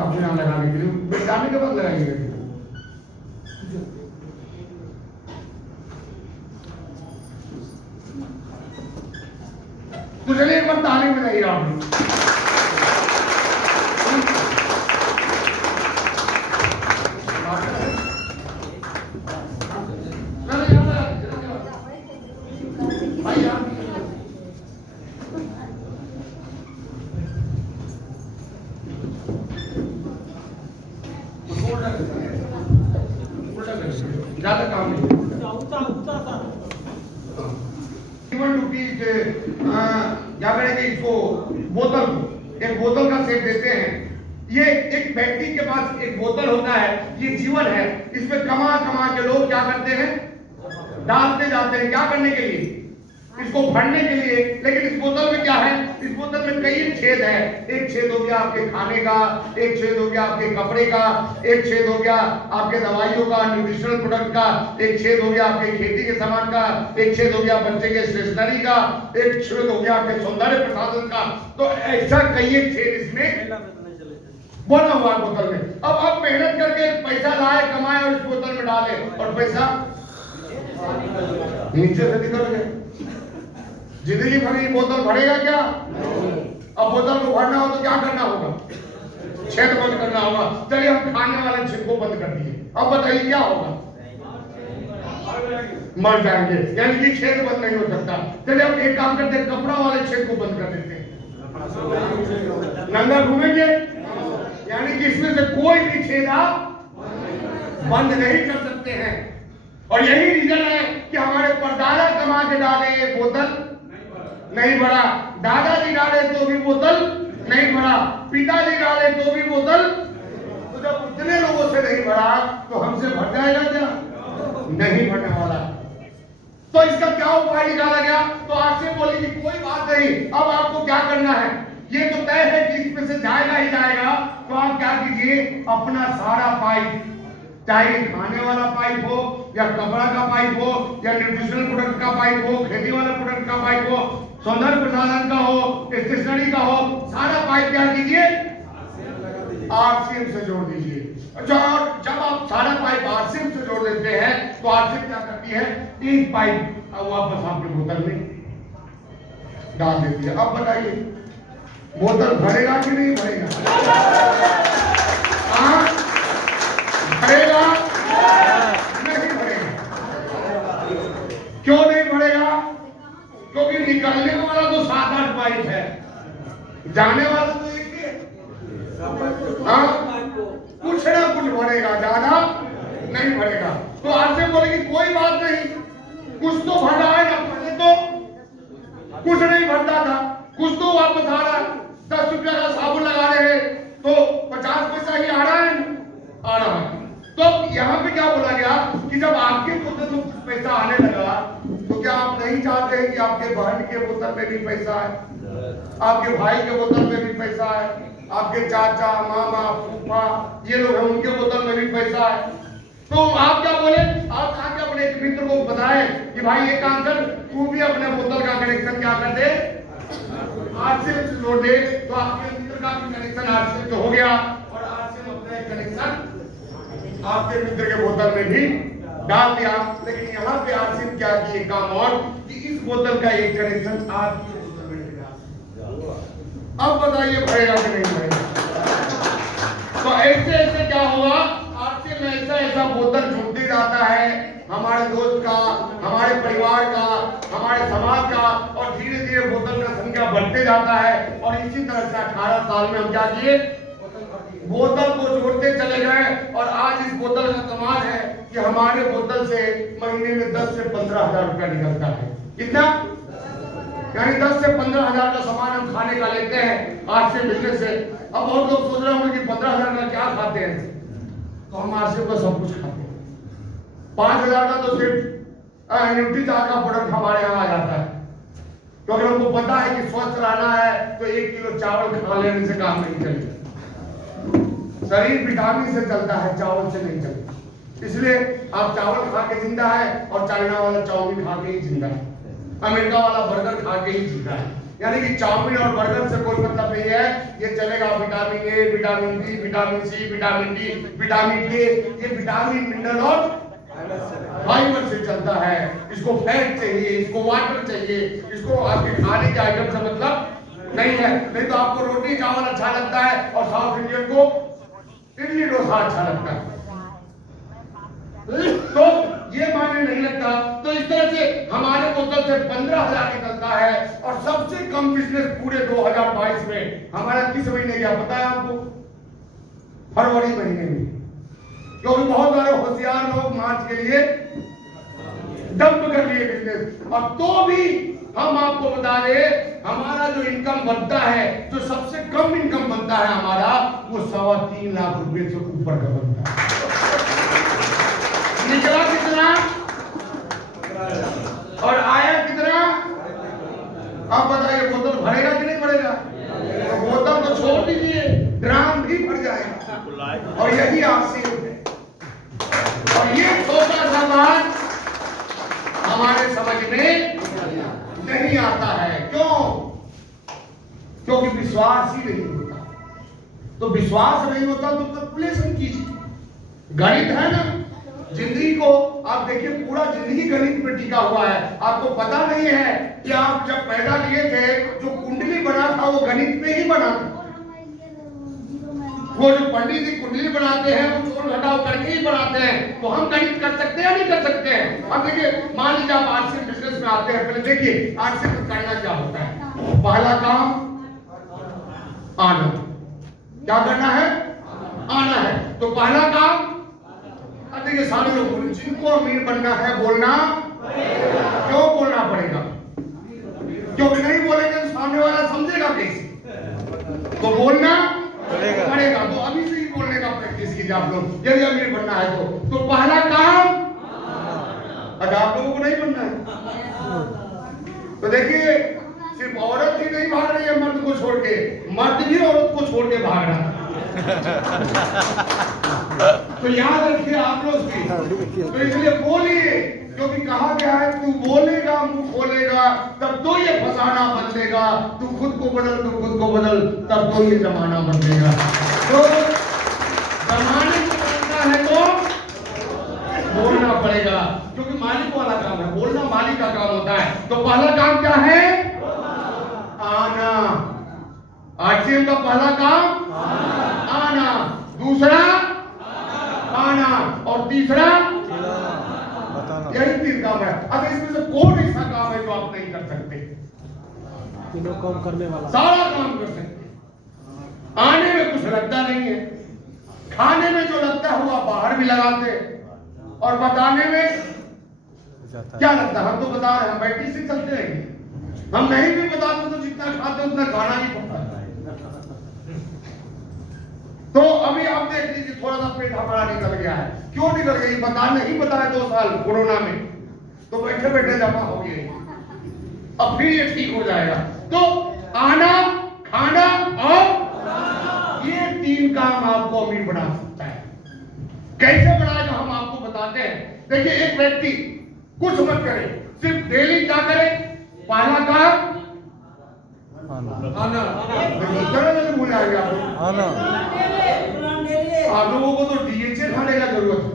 काफी ना लगाने के लिए, मिटाने के बाद लगाएंगे। तो चलिए एक बार ताली में नहीं रहा ज्यादा काम नहीं। क्या करेंगे इसको, बोतल, एक बोतल का सेट देते हैं। ये एक व्यक्ति के पास एक बोतल होता है, ये जीवन है, इसमें कमा कमा के लोग क्या करते हैं, डालते जाते हैं। क्या करने के लिए, इसको भरने के लिए। लेकिन इस बोतल में क्या है, इस बोतल में कई छेद है। एक छेद हो गया आपके खाने का, एक छेद हो गया आपके कपड़े का, एक छेद हो गया आपके दवाइयों का, न्यूट्रिशनल प्रोडक्ट का, एक छेद हो गया आपके खेती के सामान का, एक छेद हो गया बच्चे के स्टेशनरी का, एक छेद हो गया आपके सौंदर्य प्रसाधन का। तो ऐसा कई एक छेद इसमें बना हुआ बोतल में। अब मेहनत करके पैसा लाए, कमाए और इस बोतल में डाले, और पैसा नीचे से निकल गया। जिंदगी भर ये बोतल भरेगा क्या? अब बोतल को भरना हो तो क्या करना होगा, छेद बंद करना होगा। चलिए हम खाने वाले छेद को बंद कर दिए, अब बताइए क्या होगा, मर जाएंगे, यानी कि छेद बंद नहीं हो सकता। चलिए अब एक काम करते हैं, कपड़ा वाले छेद को बंद कर देते हैं, नंगा घूमेंगे, यानी कि इसमें से कोई भी छेद आप बंद नहीं कर सकते हैं। और यही रीजन है कि हमारे परदादा कमा के डाले ये बोतल नहीं भरा, दादाजी डाले तो भी बोतल नहीं भरा, पिताजी डाले तो भी बोतल। तो जब उतने लोगों से नहीं भरा तो हमसे भर जाएगा क्या? नहीं भरने वाला। तो इसका क्या उपाय निकाला गया? तो आपसे बोले कि कोई बात नहीं, अब आपको क्या करना है, ये तो तय है कि इसमें से जाएगा ही जाएगा। तो आप क्या कीजिए, अपना सारा पाइप, चाहे खाने वाला पाइप हो या कपड़ा का पाइप हो या न्यूट्रिशनल प्रोडक्ट का पाइप हो, खेती वाला प्रोडक्ट का पाइप हो, सौंदर्य प्रसाधन का हो, स्टेशनरी का हो, सारा पाइप क्या कीजिए, आरसीएम से जोड़ दीजिए। जब आप सारा पाइप आरसीएम से जोड़ देते हैं तो आरसीएम क्या करती है, एक पाइप वापस आपकी बोतल में डाल देती है। अब बताइए बोतल भरेगा कि नहीं भरेगा? भरेगा नहीं भरेगा? क्यों नहीं भरेगा? क्योंकि निकलने वाला तो 7-8 पाइप है, जाने वाला तो एक ही है। कुछ ना कुछ भरेगा, ज्यादा नहीं भरेगा। तो आपसे बोले कि कोई बात नहीं, कुछ तो भर रहा है ना, पहले तो कुछ नहीं भरता था, कुछ तो वापस आ रहा है। 10 रुपया का साबुन लगा रहे हैं तो 50 पैसा ही आ रहा है, आ रहा है। तो यहाँ पे क्या बोला गया कि जब आपके बोतल में कुछ पैसा आने लगा तो क्या आप नहीं चाहते हैं कि आपके बहन के बोतल में भी पैसा है, आपके भाई के बोतल में भी पैसा है, आपके चाचा, मामा, फूफा ये लोग हैं, उनके बोतल में भी पैसा है। तो आप क्या बोले, आप आके अपने एक मित्र को बताएं कि भाई ये काम कर, तू भी अपने बोतल का कनेक्शन क्या कर दे, आरसीएम से जोड़ दे। तो आपके मित्र का भी कनेक्शन आरसीएम से हो गया और आरसीएम अपना एक कनेक्शन आपके मित्र के बोतल में भी डाल दिया। लेकिन यहाँ पे आरसीएम क्या किए काम, और कि इस बोतल का एक कनेक्शन आपकी बोतल में डाल। अब बताइए भरेगा कि नहीं भरेगा? तो ऐसे ऐसे क्या होगा, आरसीएम में ऐसा ऐसा बोतल जुड़ते जाता है हमारे दोस्त का, हमारे परिवार का, हमारे समाज का, और धीरे धीरे बोतल का संख्या बढ़ते जाता है। और इसी तरह से 18 साल में हम क्या किए, बोतल को जोड़ते चले गए। और आज इस बोतल का कमाल है कि हमारे बोतल से महीने में 10 से 15 हजार रुपया निकलता है। कितना? यानी 10 से 15 हजार का सामान हम खाने का लेते हैं आज से बिजनेस से। अब बहुत लोग सोच रहे होंगे कि 15 हजार का क्या खाते हैं, तो हम आज से सब कुछ खाते हैं। 5 हजार का तो सिर्फ न्यूट्रीचार्ज का प्रोडक्ट हमारे यहाँ आ जाता है, क्योंकि हमको पता है कि स्वस्थ रहना है तो 1 किलो चावल खा लेने से काम नहीं चलेगा। शरीर विटामिन से चलता है, चावल से नहीं चलता। इसलिए आप चावल खा के जिंदा है और चाइना वाला चाउमीन खा के ही जिंदा है, अमेरिका वाला बर्गर खा के ही जिंदा है। यानी कि चाउमीन और बर्गर से कोई मतलब नहीं है। ये चलेगा vitamin A, vitamin B, vitamin C, vitamin D, vitamin K, ये विटामिन मिनरल और फाइबर से चलता है। इसको फैट चाहिए, इसको वाटर चाहिए, इसको आपके खाने के आइटम से मतलब नहीं है। नहीं तो आपको रोटी चावल अच्छा लगता है और साउथ इंडियन को इडली डोसा अच्छा लगता है, तो ये मायने नहीं लगता। तो इस तरह से हमारे बोतल से 15,000 निकलता है और सबसे कम बिजनेस पूरे 2022 में हमारा किस महीने गया पता है आपको? फरवरी महीने में, क्योंकि बहुत सारे होशियार लोग मार्च के लिए डंप कर लिए बिजनेस। और तो भी हम आपको बता दें, हमारा जो इनकम बनता है, जो सबसे कम इनकम बनता है हमारा, वो 3.25 लाख रुपए से ऊपर का बनता है। निकला कितना और आया कितना? आप बताइए, बोतल भरेगा कि नहीं भरेगा? तो बोतल तो छोड़ दीजिए, ड्राम भी भर जाएगा। और यही आपसे है। और ये छोटा सा बात हमारे समझ में नहीं आता है। क्यों? क्योंकि विश्वास ही नहीं होता। तो विश्वास नहीं होता तो कैलकुलेशन कीजिए। गणित है ना, जिंदगी को आप देखिए, पूरा जिंदगी गणित में टिका हुआ है। आपको पता नहीं है कि आप जब पैदा लिए थे, जो कुंडली बना था वो गणित में ही बना था। वो जो पंडित जी कुंडली बनाते हैं वो जोड़ घटाव करके ही बनाते हैं। तो हम गणित कर सकते हैं नहीं कर सकते हैं? अब देखिए, मान लीजिए आप आज से बिजनेस में आते हैं, पहले देखिए आज से करना क्या होता है। पहला काम आना। क्या करना है? आना है। तो पहला काम, अब देखिए सारे लोग बोले जिनको अमीर बनना है बोलना, क्यों बोलना पड़ेगा? क्योंकि नहीं बोलेंगे तो सामने वाला समझेगा कैसे? तो बोलना पड़ेगा। तो अभी से ही बोलने का प्रैक्टिस कीजिए आप लोग, यदि अमीर बनना है तो पहला काम, अगर आप लोगों को नहीं बनना है तो देखिए, सिर्फ औरत ही नहीं भाग रही है मर्द को छोड़ के, मर्द भी औरत को छोड़ के भाग रहा है। तो याद रखिए आप लोग भी। तो इसलिए बोलिए, क्योंकि कहा गया है तू बोलेगा, मुंह खोलेगा, तब तो ये फसाना बदलेगा। तू खुद को बदल, तू खुद को बदल, तब तो ये जमाना बदलेगा। तो जमाने को बदलना है तो बोलना पड़ेगा, क्योंकि मालिक वाला काम है, बोलना मालिक का काम होता है। तो पहला काम क्या है? आना। आरसीएम का पहला काम आना, दूसरा आना और तीसरा यही 3 काम है। अब इसमें से कौन ऐसा काम है जो आप नहीं कर सकते? तीनों काम करने वाला सारा काम कर सकते। आने में कुछ लगता नहीं है, खाने में जो लगता है वो आप बाहर भी लगाते, और बताने में क्या लगता है? हम तो बता रहे हैं, हम बैटरी से चलते हैं। हम नहीं भी बताते तो जितना खाते उतना खाना ही पड़ता है। तो अभी आप देख लीजिए, थोड़ा सा पेट हमारा निकल गया है। क्यों निकल गया? बता नहीं बताया 2 साल कोरोना में, तो बैठे बैठे जमा हो गए। अब फिर ये ठीक हो जाएगा। तो आना, खाना और ये 3 काम आपको अमीर बना सकता है। कैसे बनाएगा हम आपको बताते हैं। देखिए, एक व्यक्ति कुछ मत करे, सिर्फ डेली क्या करे? पहला काम आना। भूल जाएंगे आप लोग। आप लोगों को तो डीएचए खाने का जरूरत है।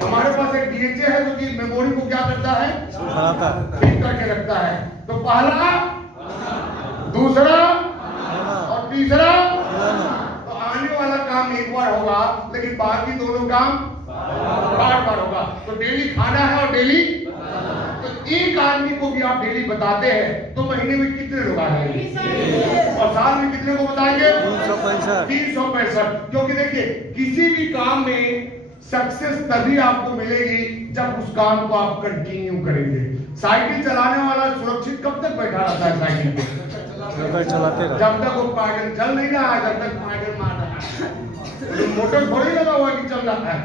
हमारे पास एक डीएचए है जो कि मेमोरी को क्या करता है? ठीक करके रखता है। तो पहला, दूसरा और तीसरा। तो आने वाला काम एक बार होगा, लेकिन बाकी दोनों काम बार होगा। तो डेली खाना है और डेली, तो एक आदमी को भी आप डेली बताते हैं तो महीने में कितने लोग आ जाएंगे? और साल में कितने को बताएंगे? 365। क्योंकि देखिए, किसी भी काम में सक्सेस तभी आपको मिलेगी जब उस काम को आप कंटिन्यू करेंगे। साइकिल चलाने वाला सुरक्षित कब तक बैठा रहता है साइकिल पे? जब तक वो पैडल चल नहीं रहा है, जब तक पैडल मार रहा है। मोटर थोड़ी लगा हुआ कि चल रहा है।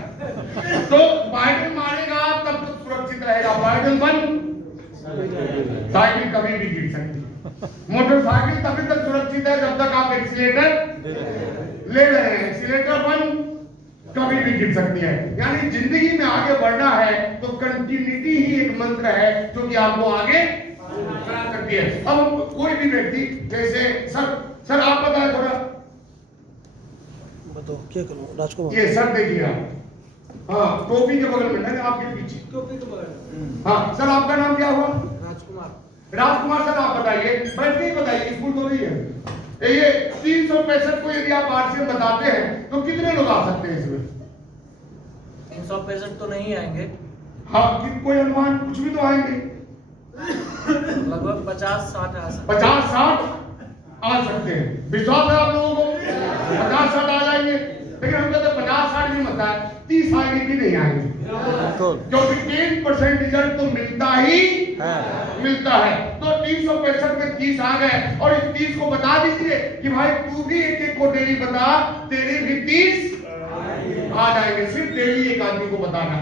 तो पैडल मारेगा तब तक सुरक्षित रहेगा। पैडल बंद, साइकिल कभी भी गिर सकती है। मोटरसाइकिल तभी तक सुरक्षित है जब तक आप एक्सीलेटर ले रहे हैं। एक्सीलेटर बंद, कभी भी गिर सकती है। यानी जिंदगी में आगे बढ़ना है तो कंटिन्यूटी ही एक मंत्र है जो कि आपको आगे बना सकती है। अब कोई भी व्यक्ति जैसे सर आप बताएं थोड़ा, बताओ क्या करूं राजकुमार। ये सर देखिए आप, हाँ टोपी के बगल में नहीं, आपके पीछे टोपी के बगल में। हाँ सर आपका नाम क्या हुआ? राजकुमार। राजकुमार सर आप बताइए, बैठ के ही बताइए, स्कूल तो नहीं है ये 365 को यदि आप आरसीएम बताते हैं तो कितने लोग आ सकते हैं इसमें? 365 तो नहीं आएंगे, हाँ कि कोई अनुमान कुछ भी तो आएंगे, लगभग 50-60 आ सकते 50-60 आ सकते हैं। विश्वास है आप लोगों को 50-60 आ जाएंगे? लेकिन हम कहते 50-60 नहीं होता है, 30 आएंगे भी नहीं आएंगे, क्योंकि 10% रिजल्ट तो मिलता ही मिलता है। तो 365 में 30 आ गए, और इस 30 को बता दीजिए कि भाई तू भी एक एक को डेली बता, तेरे भी 30 आ जाएंगे। सिर्फ डेली एक आदमी को बताना,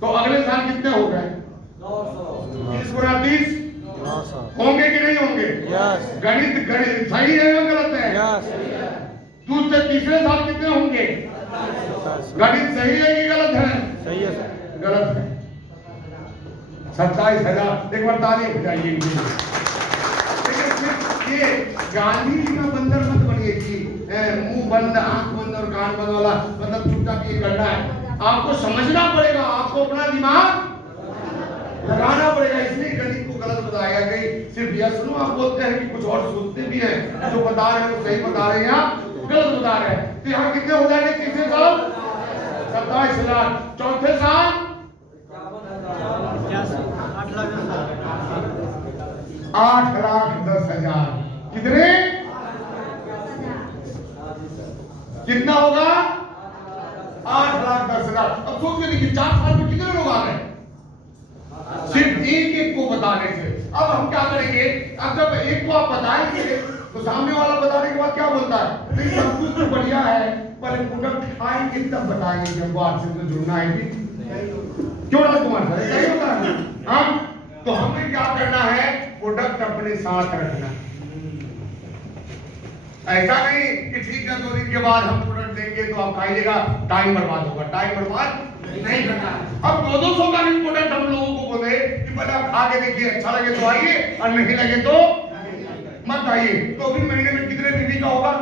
तो अगले साल कितने हो गए? 30 गुना 30 होंगे कि नहीं होंगे? गणित सही है या गलत है? दूसरे तीसरे साल कितने होंगे? गणित सही है कि गलत है? सही है सर। गलत है। 27,000। एक बार ताली बजाइए इनके लिए। लेकिन सिर्फ ये गांधी जी का बंदर मत बनिए कि मुंह बंद आंख बंद और कान बंद वाला, मतलब चुपचाप ये करना है। आपको समझना पड़ेगा, आपको अपना दिमाग लगाना पड़ेगा। इसलिए गणित को गलत बताया गया कि सिर्फ यस नो आप बोलते हैं कि कुछ और सोचते भी हैं, जो बता रहे हैं वो सही बता रहे हैं या गलत बता रहे हैं। तो यहाँ कितने हो जाएंगे? तीसरे साल 27,000, चौथे साल 8,10,000। कितने? कितना होगा? 8,10,000। अब सोच के देखिए 4 साल में कितने लोग आ गए सिर्फ एक एक को बताने से। अब हम क्या करेंगे, अब जब एक को आप बताएंगे तो सामने वाला बताने के बाद क्या बोलता है, नहीं सब कुछ तो बढ़िया है, पर प्रोडक्ट खाएंगे तब बताएंगे जब वो आपसे तो जुड़ना है भी। क्यों राजकुमार सर ऐसा ही होता है? हाँ, तो हमें क्या करना है, प्रोडक्ट अपने साथ रखना। ऐसा नहीं कि ठीक है 2 दिन के बाद हम प्रोडक्ट देंगे तो आप खाइएगा, टाइम बर्बाद होगा। टाइम बर्बाद नहीं करना। अब 200 का भी प्रोडक्ट हम लोगों को बोले कि पहले आप खा के देखिए, अच्छा लगे तो आइए और नहीं लगे तो मत आइए। तो अभी महीने में कितने बीबी का होगा?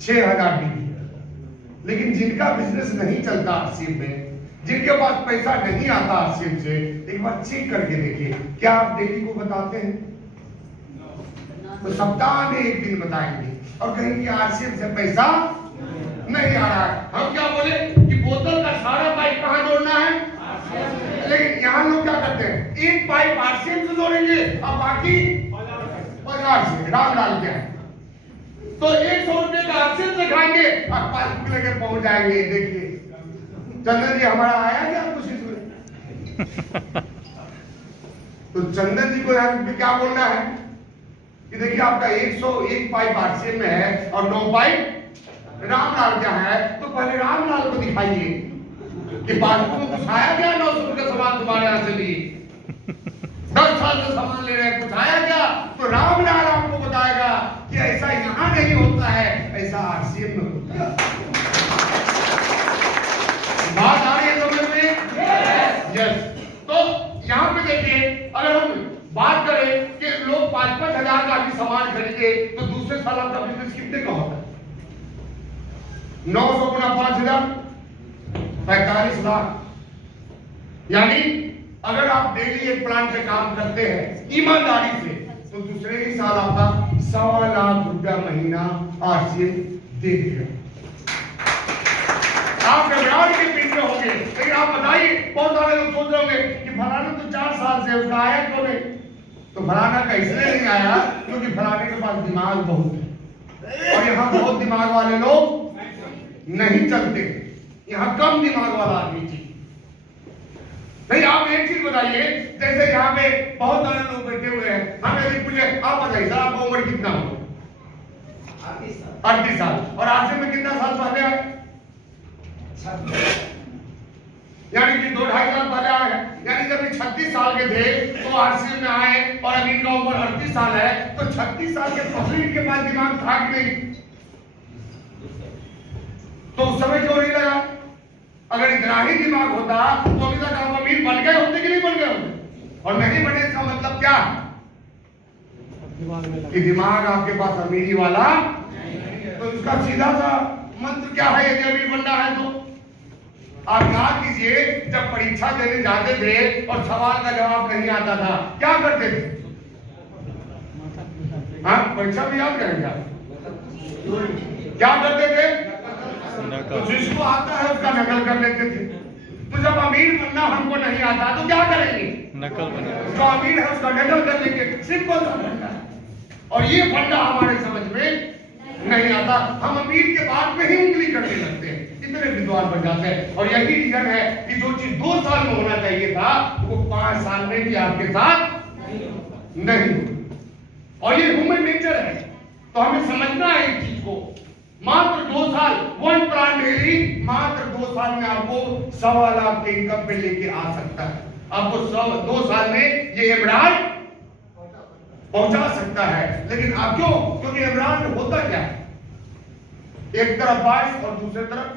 6,000 बीबी। लेकिन जिनका बिजनेस नहीं चलता आरसीएम में, जिनके पास पैसा नहीं आता आरसीएम से, एक बार चेक करके देखिए, क्या आप डेली को बताते हैं? तो सप्ताह में एक दिन बताएंगे और कहेंगे आरसीएम से पैसा नहीं आ रहा है। हम क्या बोले कि बोतल का सारा पाइप कहाँ जोड़ना है? लेकिन यहाँ लोग क्या करते हैं, एक पाइप आरसीएम से जोड़ेंगे और बाकी बाजार से डाल के। तो 100 रुपए का आरसीएम से खाएंगे और पाइप लेके पहुंच जाएंगे। देखिए चंदन जी हमारा आया क्या कुछ इसमें? तो चंदन जी को यहाँ पे क्या बोलना है कि देखिए आपका 101 पाइप आरसीएम में है और 9 पाइप रामलाल क्या है, तो पहले रामलाल को दिखाइए कि बालकों को कुछ आया क्या? 900 रुपये का सामान तुम्हारे यहाँ से लिए, 10 साल से सामान ले रहे हैं, कुछ आया क्या? तो रामलाल आपको बताएगा कि ऐसा यहाँ नहीं होता है, ऐसा आरसीएम में होता है। बात आ रही है समझ में? यस। तो यहाँ पे देखिए, अगर हम बात करें कि लोग 5-5 हजार का भी सामान खरीदे तो दूसरे साल आपका बिजनेस कितने का होता है? 900 गुना 5,000 45 लाख। यानी अगर आप डेली एक प्लान पे काम करते हैं ईमानदारी से, तो दूसरे ही साल आपका 1.25 लाख रुपया महीना आरसीएम दे देगा। आप घबराहट के पीछे होंगे, लेकिन आप बताइए, बहुत सारे लोग सोच रहे होंगे कि फलाना तो 4 साल से उसका आया क्यों नहीं? तो फलाना का इसलिए नहीं आया क्योंकि फलाने के पास दिमाग बहुत है, और यहाँ बहुत दिमाग वाले लोग नहीं चलते। यहाँ कम दिमाग वाला आदमी चाहिए। नहीं, आप एक चीज बताइए, जैसे यहाँ पे बहुत सारे लोग बैठे हुए हैं, हम यदि पूछे आप बताइए सर आपका उम्र कितना हो? 38 साल। और आरसीएम में कितना साल पहले आए? यानी कि 2-2.5 साल पहले आए हैं। यानी जब 36 साल के थे तो आरसीएम में आए, और अभी इनका उम्र 38 साल है, तो 36 साल के पहले इनके पास दिमाग था कि नहीं? तो उस समय क्यों नहीं लगा? अगर इतना ही दिमाग होता तो अभी तक आप अमीर बन गए होते कि नहीं बन गए होते? और नहीं बने इसका मतलब क्या दिमाग में लगा। कि दिमाग आपके पास अमीरी वाला, तो इसका सीधा सा मंत्र क्या है? यदि अमीर बनना है तो आप याद कीजिए, जब परीक्षा देने जाते थे और सवाल का जवाब नहीं आता था, क्या करते थे? हाँ, परीक्षा भी याद करेंगे आप? क्या करते थे? तो जिसको आता है उसका नकल कर लेते थे। तो जब अमीर बनना हमको नहीं आता तो क्या करेंगे? नकल बने। जो अमीर है उसका नकल कर लेंगे। सिंपल सा फंडा है। और ये फंडा हमारे समझ में नहीं आता, हम अमीर के बाद में ही उंगली करने लगते हैं, इतने विद्वान बन जाते हैं। और यही रीजन है कि जो चीज 2 साल में होना चाहिए था वो 5 साल में भी आपके साथ नहीं हुई। और ये ह्यूमन नेचर है, तो हमें समझना है इस चीज को। मात्र 2 साल, 1 प्लान डेली, मात्र 2 साल में आपको 1.25 लाख के इनकम पे लेके आ सकता है। आपको 2 साल में ये इमरान पहुंचा सकता है। लेकिन आप क्यों? क्योंकि इमरान में होता क्या है? एक तरफ 22 और दूसरी तरफ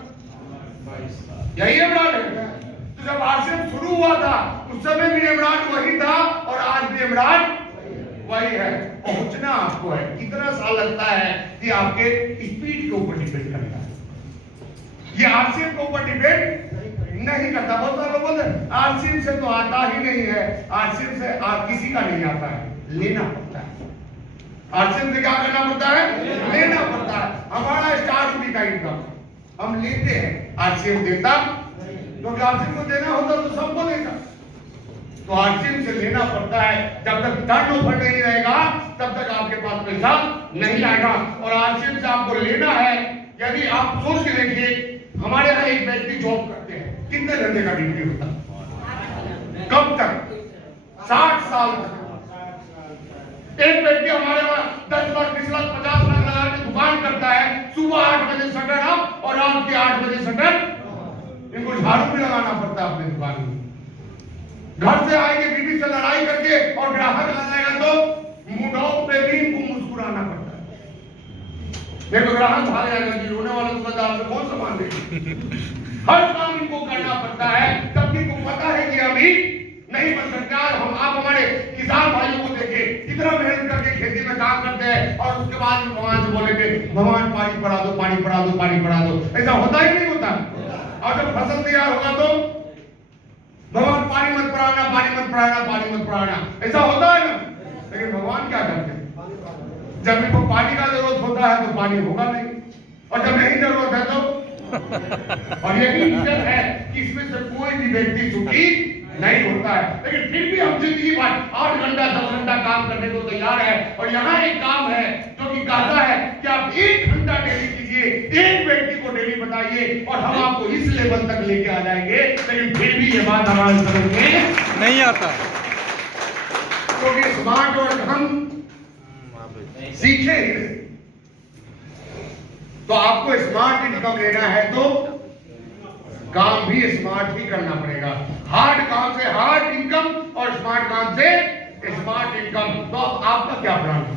यही इमरान है। तो जब आसिफ शुरू हुआ था उस समय भी इमरान वही था और आज भी इमरान वही है। पहुंचना आपको है, कितना साल लगता है कि आपके स्पीड के ऊपर डिपेंड करता है। ये आसिफ के ऊपर डिपेंड नहीं करता। बहुत सारे लोग बोलते हैं आसिफ से तो आता ही नहीं है। आसिफ से किसी का नहीं आता है, लेना पड़ता है। आसिफ से क्या करना पड़ता है? लेना पड़ता है। हमारा स्टार्ट भी का इनकम हम लेते हैं, आसिफ देता, क्योंकि आसिफ को देना होता तो सबको देता। तो आसिफ से लेना पड़ता है। जब तक टर्नओवर नहीं रहेगा तब तक आपके पास पैसा नहीं आएगा। और आसिफ से आपको लेना है। यदि आप सोच के देखिए, हमारे यहाँ एक व्यक्ति जॉब करते हैं, कितने घंटे का ड्यूटी होता? कब तक? 60 साल तक। एक व्यक्ति हमारे वहां 10 लाख 20 लाख 50 लाख लगा के दुकान करता है। सुबह 8 बजे शटर अप और रात के 8 बजे शटर। इनको झाड़ू भी लगाना पड़ता है अपनी दुकान में। घर से आएंगे बीवी से लड़ाई करके और ग्राहक आ जाएगा तो मुंडों पे भी इनको मुस्कुराना पड़ता है। देखो ग्राहक भाग जाएगा कि रोने वाला दुकानदार से कौन सामान देगा। हर काम इनको करना पड़ता है। तब इनको पता है कि अभी नहीं बन सकता। आप हमारे किसान भाइयों को देखिए, कितना मेहनत करके खेती में काम करते हैं और उसके बाद भगवान से बोलेंगे भगवान पानी पड़ा दो, पानी पड़ा दो, पानी पड़ा दो। ऐसा होता ही नहीं होता। और जब फसल तैयार होगा तो भगवान पानी मत पड़ाना, पानी मत पड़ाना, पानी मत पड़ाना, ऐसा होता है ना। लेकिन भगवान क्या करते हैं? जब इनको पानी का जरूरत होता है तो पानी होगा नहीं, और जब नहीं जरूरत है तो और यही रीजन है कि इसमें से कोई भी व्यक्ति सुखी नहीं होता है। लेकिन फिर भी हम जिंदगी भर 8 घंटा 10 घंटा काम करने को तैयार है। और यहाँ एक काम है जो कि कहता है कि आप 1 घंटा डेली कीजिए, एक व्यक्ति को डेली बताइए और हम आपको इस लेवल तक लेके आ जाएंगे। लेकिन फिर भी ये बात हमारे समझ में नहीं आता। क्योंकि स्मार्ट वर्क हम सीखे ही नहीं। तो आपको स्मार्ट इनकम लेना है तो काम भी स्मार्ट ही करना पड़ेगा। हार्ड काम से हार्ड इनकम और स्मार्ट काम से स्मार्ट इनकम। तो अब आपका क्या प्लान है?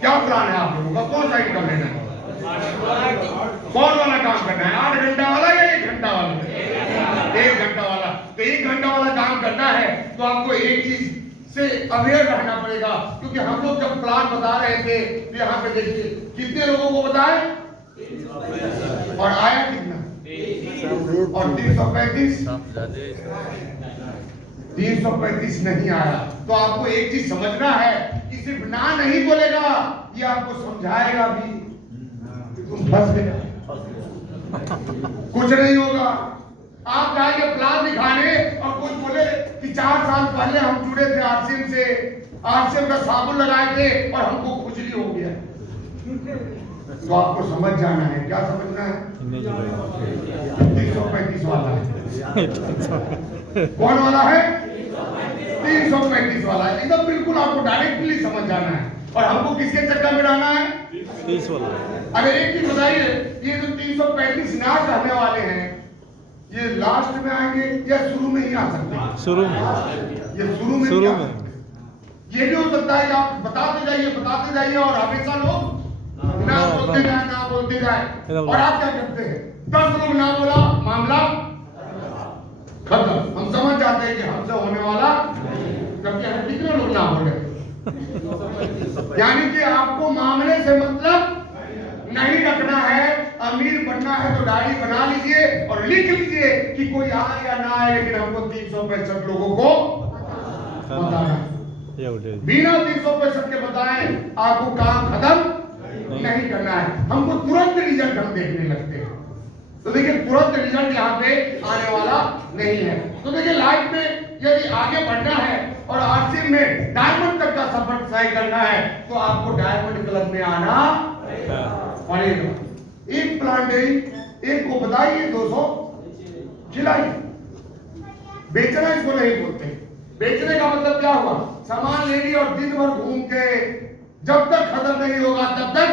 क्या प्लान है आप लोगों का? कौन सा इनकम लेना है? कौन वाला काम करना है? 8 घंटा वाला या 1 घंटा वाला? 1 घंटा वाला। तो 1 घंटा वाला काम करना है तो आपको एक चीज से अवेयर रहना पड़ेगा। क्योंकि हम लोग जब प्लान बता रहे थे तो यहाँ पे देखिए कितने लोगों को बताए और आया कितना? और 335 नहीं आया। तो आपको एक चीज समझना है कि सिर्फ ना नहीं बोलेगा, ये आपको समझाएगा भी कि तुम फंस गए, कुछ नहीं होगा। आप जाएंगे प्लान दिखाने और कुछ बोले कि 4 साल पहले हम जुड़े थे आरसीएम से, आरसीएम का साबुन लगाए थे और हमको खुजली हो गया। तो आपको समझ जाना है। क्या समझना है? 335 वाला है। कौन वाला है? 335 वाला है। एकदम बिल्कुल आपको डायरेक्टली समझ जाना है। और हमको किसके चक्कर में रहना है? 30 वाला। अगर एक चीज बताइए, ये जो 335 ना कहने वाले हैं ये लास्ट में आएंगे या शुरू में ही आ सकते हैं? शुरू में। ये शुरू में। ये भी हो सकता है कि आप बताते जाइए और हमेशा लोग ना बोलते जाए और आप क्या करते हैं? 10 लोग ना बोला, मामला खत्म। हम समझ जाते हैं कि हमसे होने वाला जबकि यहाँ कितने लोग ना हो रहे। यानी कि आपको मामले से मतलब नहीं रखना है। अमीर बनना है तो डायरी बना लीजिए और लिख लीजिए कि कोई आए या ना आए, लेकिन हमको 365 लोगों को बताना है। बिना 365 के बताएं आपको काम खत्म नहीं करना है। हमको तुरंत रिजल्ट हम देखने लगते हैं, तो देखिए तुरंत रिजल्ट यहाँ पे आने वाला नहीं है। तो देखिए लाइफ में यदि आगे बढ़ना है और आरसीएम में डायमंड तक का सफर तय करना है तो आपको डायमंड क्लब में आना पड़ेगा। एक प्लांट एक को बताइए 200 खिलाइए। बेचना इसको नहीं बोलते। बेचने का मतलब क्या हुआ, सामान ले लिया और दिन भर घूम के जब तक खत्म नहीं होगा तब तक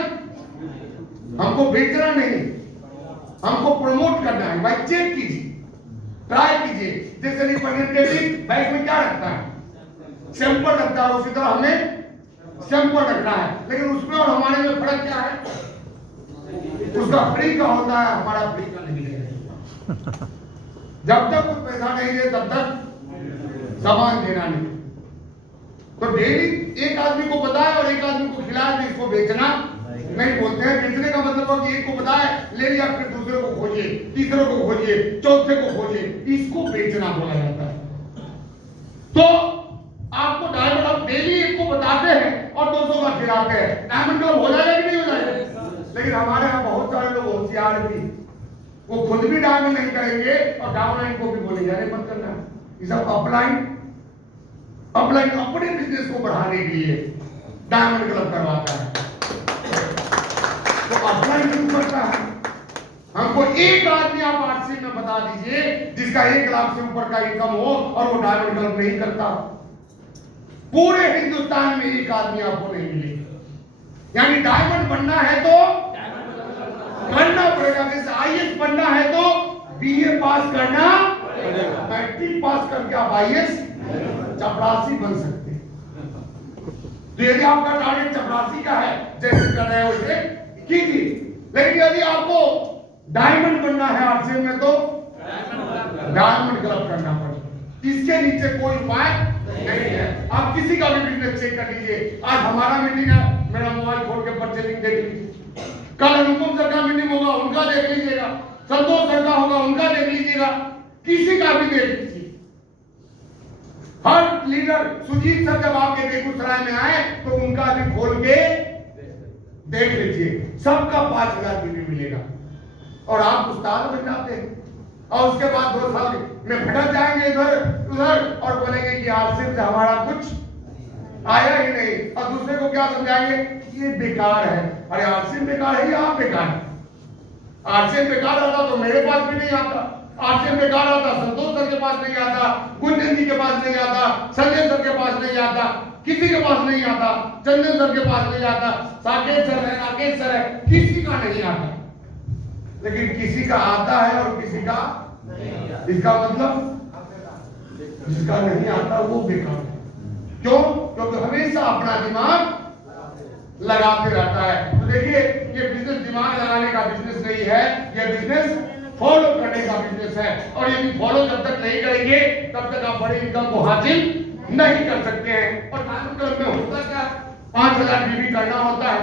हमको बेचना नहीं, हमको प्रमोट करना है। भाई चेक कीजिए, ट्राई कीजिए। जैसे रिप्रेजेंटेटिव बैंक में क्या रखता है, सैंपल रखता है, उसी तरह हमें सैंपल रखना है। लेकिन उसमें और हमारे में फर्क क्या है, उसका फ्री का होता है, हमारा फ्री का नहीं है। जब तक कुछ पैसा नहीं दे तब तक सामान देना नहीं। तो डेली एक आदमी को बताए और एक आदमी को खिलाए तो इसको बेचना नहीं बोलते हैं। बेचने का मतलब है कि एक को बताए, ले लिया, फिर दूसरे को खोजिए, तीसरे को खोजिए, चौथे को खोजिए, इसको बेचना बोला जाता है। तो आपको डायमंड आप डेली एक को बताते हैं और 200 का खिलाते हैं, डायमंड क्लब हो जाएगा कि नहीं हो जाएगा। लेकिन हमारे यहाँ बहुत सारे लोग होशियार भी, वो खुद भी डायमंड नहीं करेंगे और डाउनलाइन को भी बोलेंगे अरे मत करना। ये सब अपलाइन अपने बिजनेस को बढ़ाने के लिए डायमंड क्लब करवाता है। तो अपलाइन क्यों करता है? हमको एक आदमी आप आरसीएम में बता दीजिए जिसका 1 लाख से ऊपर का इनकम हो और वो डायमंड क्लब नहीं करता। पूरे हिंदुस्तान में एक आदमी आपको नहीं मिलेगा। यानी डायमंड बनना है तो करना पड़ेगा। जैसे आईएएस बनना है तो बीए पास करना पड़ेगा। मैट्रिक पास करके आप आईएएस चपरासी बन सकते हैं। तो यदि आपका टारगेट चपरासी का है, जैसे कर रहे हैं वैसे कीजिए। लेकिन यदि आपको डायमंड बनना है आरसीएम में तो डायमंड क्लब करना पड़ेगा। इसके नीचे कोई उपाय नहीं है। आप किसी का भी बिजनेस चेक कर लीजिए। आज हमारा मीटिंग है, मेरा मोबाइल खोल के परचेजिंग देख लीजिए। कल अनुपम सर का मीटिंग होगा, उनका देख लीजिएगा। संतोष सर का होगा, उनका देख लीजिएगा। किसी का भी देख लीजिए। हर लीडर, सुजीत सर जब आपके बेगूसराय में आए तो उनका भी खोल के देख लीजिए। सबका 5000 भी मिलेगा और आप उस्ताद बन जाते हैं। और उसके बाद 2 साल में भटक जाएंगे इधर उधर और बोलेंगे कि आरसीएम से हमारा कुछ आया ही नहीं। और दूसरे को क्या समझाएंगे, ये बेकार है। अरे आरसीएम बेकार है या आप बेकार है? आरसीएम बेकार आता तो मेरे पास भी नहीं आता, आरसीएम बेकार आता संतोष सर के पास नहीं आता, गुंजन जी के पास नहीं आता, संजय सर के पास नहीं आता, किसी के पास नहीं आता, चंदन सर के पास नहीं आता, साकेत सर है, राकेश सर है, किसी का नहीं आता। लेकिन किसी का आता है और किसी का नहीं। इसका मतलब जिसका नहीं आता वो बेकार है। क्यों? क्योंकि हमेशा अपना दिमाग लगाते रहता है। तो देखिए ये बिजनेस दिमाग लगाने का बिजनेस नहीं है, ये बिजनेस फॉलो करने का बिजनेस है। और यदि फॉलो जब तक नहीं करेंगे तब तक आप बड़ी इनकम को हासिल नहीं कर सकते हैं। और डायमंड क्लब में होता क्या, 5000 बीबी करना होता है।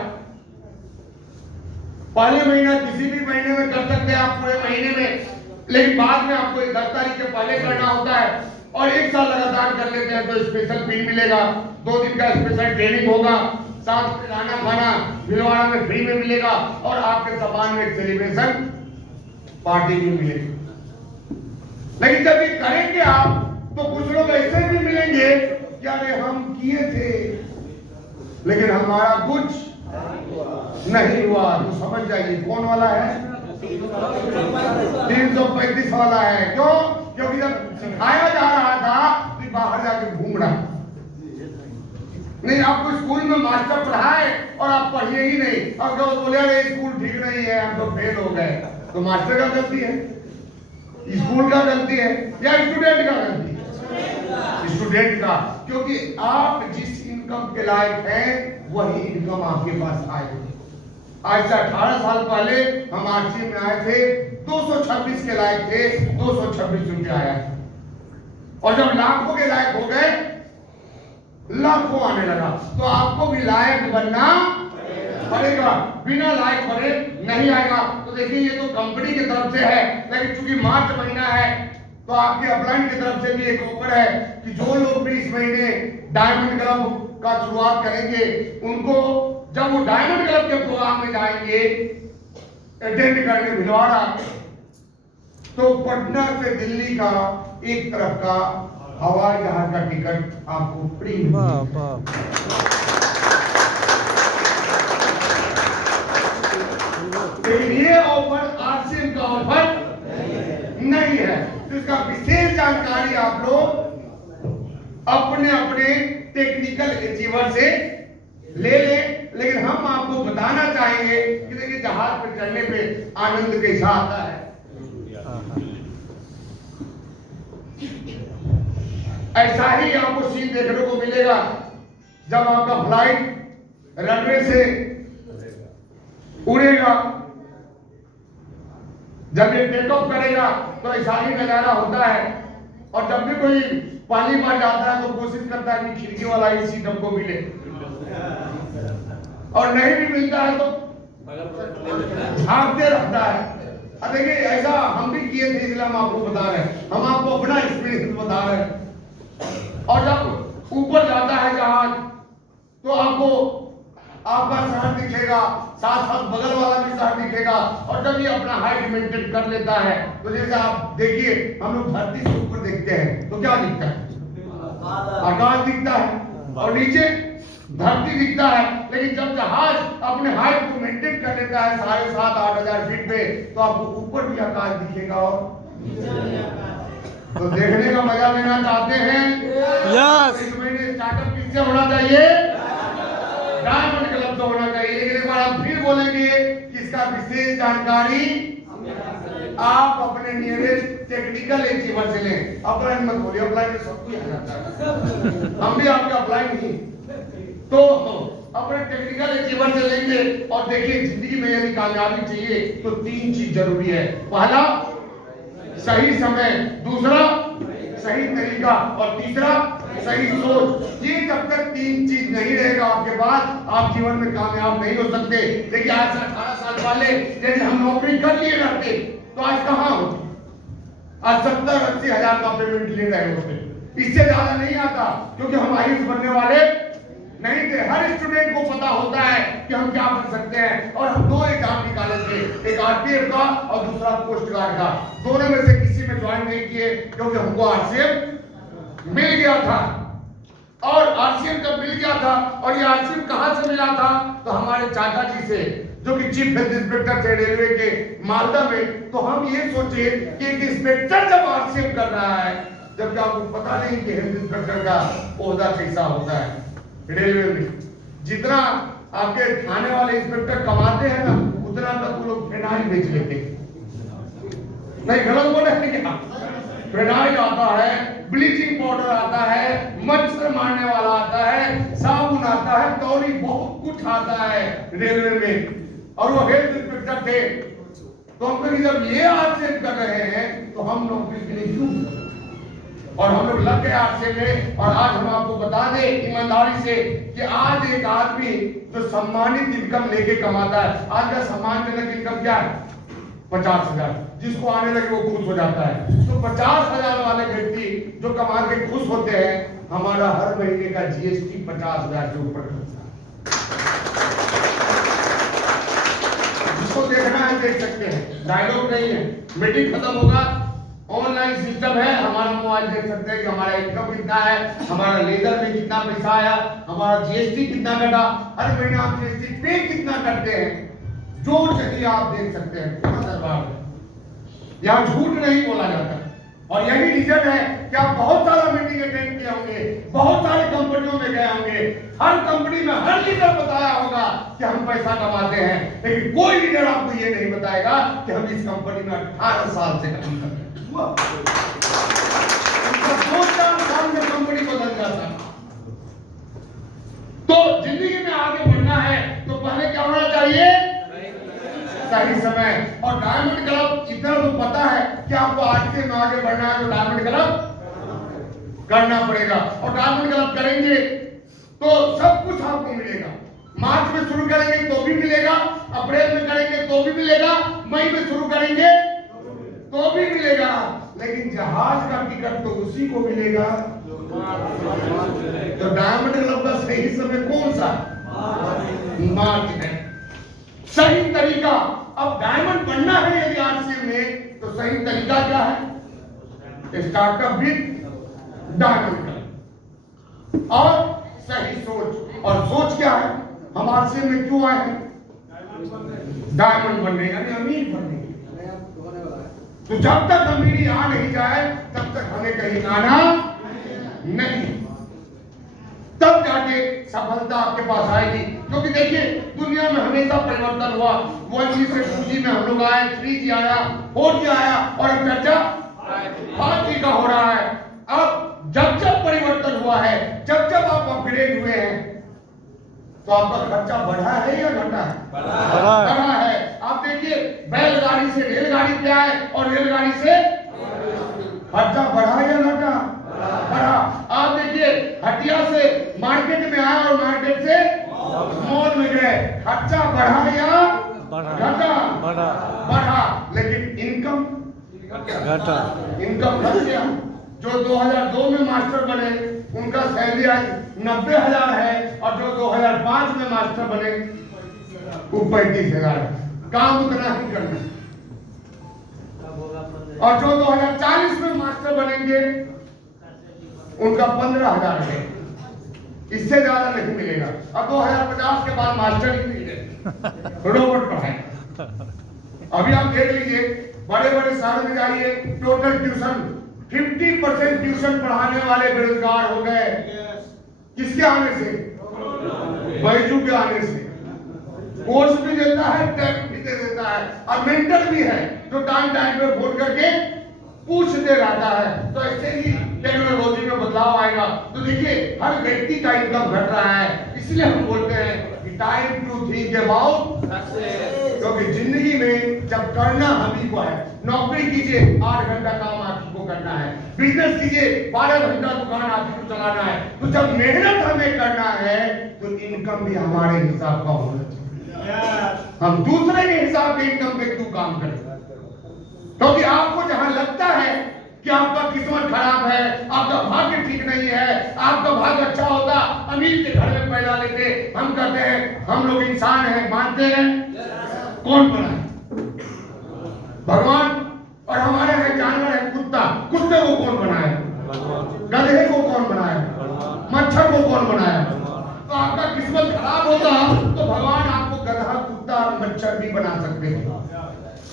पहले महीना किसी भी महीने में कर सकते हैं आप, पूरे महीने में, लेकिन बाद में आपको 10 तारीख के पहले करना होता है। और 1 साल लगातार कर लेते हैं तो स्पेशल फी मिलेगा, 2 दिन का स्पेशल ट्रेनिंग होगा, साथ में खाना खाना भिलवाड़ा में फ्री में मिलेगा और आपके सामान में एक सेलिब्रेशन पार्टी भी मिलेगी। लेकिन जब ये करेंगे आप तो कुछ लोग ऐसे भी मिलेंगे कि अरे हम किए थे लेकिन हमारा कुछ नहीं हुआ। तो समझ जाइए कौन वाला है, 335 वाला है। क्यों? क्योंकि जब सिखाया जा रहा था तो बाहर जाके घूम रहा। नहीं, आपको स्कूल में मास्टर पढ़ाए और आप पढ़िए ही नहीं और जो बोले अरे स्कूल ठीक नहीं है, हम तो फेल हो गए, तो मास्टर का गलती है, स्कूल का गलती है या स्टूडेंट का गलती है? स्टूडेंट का। क्योंकि आप जिस इनकम के लायक हैं वही इनकम आपके पास आएगी। आज से 18 साल पहले हम आरसीएम में आए थे, 226 के लायक थे, 226 रुपया आया। और जब लाखों के लायक हो गए लाखों आने लगा। तो आपको भी लायक बनना पड़ेगा, बिना लायक बने नहीं आएगा। तो देखिए ये तो कंपनी की तरफ से है, लेकिन चूंकि मार्च महीना है तो आपके अपलाइन की तरफ से भी एक ऑफर है कि जो लोग भी इस महीने डायमंड क्लब का शुरुआत करेंगे, उनको जब वो डायमंड क्लब के प्रोग्राम में जाएंगे अटेंड करने भिलवाड़ा, तो पटना से दिल्ली का एक तरफ का हवाई जहाज का टिकट आपको फ्री वाह वाह लेकिन ये ऑफर आरसीएम का ऑफर नहीं है। तो इसका विशेष जानकारी आप लोग अपने अपने टेक्निकल अचीवर से ले लें। लेकिन हम आपको बताना चाहेंगे कि देखिए जहाज पर चढ़ने पे आनंद कैसा आता है। ऐसा ही आपको सीन देखने को मिलेगा जब आपका फ्लाइट रनवे से उड़ेगा, जब ये टेक ऑफ करेगा तो ऐसा ही नजारा होता है। और जब भी कोई पहली बार जाता है तो कोशिश करता है कि खिड़की वाला ही सीट हमको मिले, और नहीं भी मिलता है तो भागते रहता है। अब देखिए ऐसा हम भी किए थे, इसलिए हम आपको बता रहे हैं, हम आपको अपना एक्सपीरियंस बता रहे हैं। और जब ऊपर जाता है जहाज तो आपको आपका शहर दिखेगा, साथ साथ बगल वाला भी शहर दिखेगा। और जब ये अपना हाइट मेंटेन कर लेता है तो जैसे आप देखिए हम लोग धरती से ऊपर देखते हैं तो क्या दिखता है, आकाश दिखता है और नीचे धरती दिखता है। लेकिन जब जहाज अपने हाइट को मेंटेन कर लेता है 7,500-8,000 फीट पे, तो आपको ऊपर भी आकाश दिखेगा। और तो देखने का मजा लेना चाहते हैं? यस। इस महीने स्टार्टअप किससे होना चाहिए? डायमंड क्लब तो होना चाहिए। लेकिन एक बार हम फिर बोलेंगे कि इसका विशेष जानकारी आप अपने नियरेस्ट टेक्निकल अचीवर से लें। अपलाइन मत बोलिए, अपलाइन में सब कुछ आ जाता है, हम भी आपके अपलाइन ही। तो अपने टेक्निकल अचीवर से लेंगे। और देखिए जिंदगी में यदि कामयाबी चाहिए तो 3 चीज जरूरी है। पहला सही समय, दूसरा सही तरीका, और तीसरा सही सोच। ये जब तक 3 चीज नहीं रहेगा आपके पास, आप जीवन में कामयाब नहीं हो सकते। देखिए आज से 18 साल पहले यदि हम नौकरी कर लिए रहते तो आज कहां हो? आज 70-80 हजार का पेमेंट ले रहे होते, इससे ज्यादा नहीं आता, क्योंकि हम आयुष बनने वाले नहीं थे। हर स्टूडेंट को पता होता है कि हम क्या बन सकते हैं। और हम 2 एग्जाम निकाले थे, एक आरपीएफ का और दूसरा कोस्ट गार्ड का। दोनों में से किसी में ज्वाइन नहीं किए क्योंकि हमको आरसीएफ मिल गया था। और आरसीएफ जब मिल गया था, और ये आरसीएफ कहां से मिला था? तो हमारे चाचा जी से, जो कि चीफ हेल्थ इंस्पेक्टर थे रेलवे के मालदा में। तो हम ये सोचे कि एक इंस्पेक्टर जब आरसीएफ कर रहा है, जबकि आपको पता नहीं कि हेल्थ इंस्पेक्टर का ओहदा कैसा होता है रेलवे में। जितना आपके थाने वाले इंस्पेक्टर कमाते हैं ना, उतना तक वो लोग फिनाइल बेच लेते हैं। नहीं गलत बोल रहे हैं क्या? फिनाइल आता है, ब्लीचिंग पाउडर आता है, मच्छर मारने वाला आता है, साबुन आता है, तौली, बहुत कुछ आता है रेलवे में। और वो हेल्थ इंस्पेक्टर थे। तो हम कहीं जब ये आरसीएफ कर रहे हैं तो हम नौकरी के लिए क्यों? और हम लोग लग गए आरसीएफ में। और आज हम आपको बता दें ईमानदारी से कि आज एक आदमी जो सम्मानित इनकम लेके कमाता है, आज का सम्मानजनक इनकम क्या है? 50,000। जिसको आने लगे वो खुश हो जाता है। तो 50,000 वाले व्यक्ति जो कमा के खुश होते हैं, हमारा हर महीने का जीएसटी 50,000 से ऊपर होता है। जिसको देखना है देख सकते हैं, डायलॉग नहीं है। मीटिंग खत्म होगा, ऑनलाइन सिस्टम है, हमारा मोबाइल देख सकते हैं कि हमारा इनकम कितना है, हमारा लेजर में कितना पैसा आया, हमारा जीएसटी कितना कटा, हर महीने आप जीएसटी पे कितना करते हैं, जो चाहिए आप देख सकते हैं। पूरा दरबार है, यहाँ झूठ नहीं बोला जाता। और यही रीजन है कि आप बहुत सारा मीटिंग अटेंड किए होंगे, बहुत सारी कंपनियों में गए होंगे, हर कंपनी में हर लीडर बताया होगा कि हम पैसा कमाते हैं, लेकिन कोई लीडर आपको ये नहीं बताएगा कि हम इस कंपनी में 18 साल से काम करते हैं। 2-4 साल में कंपनी बदल जाता है। तो जिंदगी में आगे बढ़ना है तो पहले क्या होना चाहिए? सही समय। और डायमंड क्लब इतना तो पता है कि आपको आज से आगे बढ़ना है तो डायमंड क्लब करना पड़ेगा। और डायमंड क्लब करेंगे तो सब कुछ आपको मिलेगा। मार्च में शुरू करेंगे तो भी मिलेगा, अप्रैल में करेंगे तो भी मिलेगा, मई में शुरू करेंगे तो भी मिलेगा, लेकिन जहाज का टिकट तो उसी को मिलेगा। तो डायमंड क्लब का सही समय कौन सा? मार्च है सही तरीका। अब डायमंड बनना है यदि आरसीएम में, तो सही तरीका क्या है? स्टार्टअप विद डायमंड क्लब और सही सोच। और सोच क्या है? हम आरसीएम में क्यों आए हैं? डायमंड बनने, यानी अमीर बनने। तो जब तक अमीरी आ नहीं जाए तब तक हमें कहीं आना नहीं, तब जाके सफलता आपके पास आएगी। क्योंकि देखिए दुनिया में हमेशा परिवर्तन हुआ। 1G से 2G में हम लोग आए, 3G आया, 4G आया और अब चर्चा 5G का हो रहा है। अब जब जब परिवर्तन हुआ है, जब जब आप अपग्रेड हुए हैं, तो आपका खर्चा बढ़ा है या घटा है? बढ़ा है। आप देखिए बैलगाड़ी से रेलगाड़ी पे आए और रेलगाड़ी से खर्चा बढ़ा या घटा? बढ़ा। आप देखिए हटिया से मार्केट में आए और मार्केट से मॉल में गए, खर्चा बढ़ा या घटा? बढ़ा। लेकिन इनकम घटा। इनकम घट गया। जो 2002 में मास्टर बने उनका सैलरी आज 90,000 है, और जो 2005 में मास्टर बने वो 35,000 है। काम उतना ही करना। और जो 2040 में मास्टर बनेंगे उनका 15,000 है, इससे ज्यादा नहीं मिलेगा। अब 2050 के बाद मास्टर ही नहीं है, रोबोट पढ़ाए। अभी आप देख लीजिए बड़े बड़े शहर में जाइए, टोटल ट्यूशन 50% ट्यूशन पढ़ाने वाले बेरोजगार हो गए। किसके आने से? बैजू के आने से। कोर्स भी देता है, टेस्ट भी दे देता है, और मेंटर भी है जो टाइम टाइम पे फोन करके पूछते रहता है। तो ऐसे ही टेक्नोलॉजी में बदलाव आएगा। तो देखिए हर व्यक्ति का इनकम घट रहा है, इसलिए हम बोलते हैं कि time to think about success. क्योंकि जिंदगी में जब करना हम ही को है, नौकरी कीजिए 8 घंटा काम आप ही को करना है, बिजनेस कीजिए 12 घंटा दुकान आप ही को चलाना है। तो जब मेहनत हमें करना है तो इनकम भी हमारे हिसाब का होना चाहिए। हम दूसरे के हिसाब के इनकम पे क्यों काम करें? क्योंकि आपको जहां लगता है कि आपका किस्मत खराब है, आपका भाग्य ठीक नहीं है, आपका भाग्य अच्छा होता अमीर के घर में पैदा लेते, हम कहते हैं हम लोग इंसान हैं, मानते हैं। कौन बनाए? भगवान। और हमारे यहाँ जानवर है कुत्ता, कुत्ते को कौन बनाया? गधे को कौन बनाया? मच्छर को कौन बनाया? तो आपका किस्मत खराब होता तो भगवान आपको गधा, कुत्ता, मच्छर भी बना सकते हैं।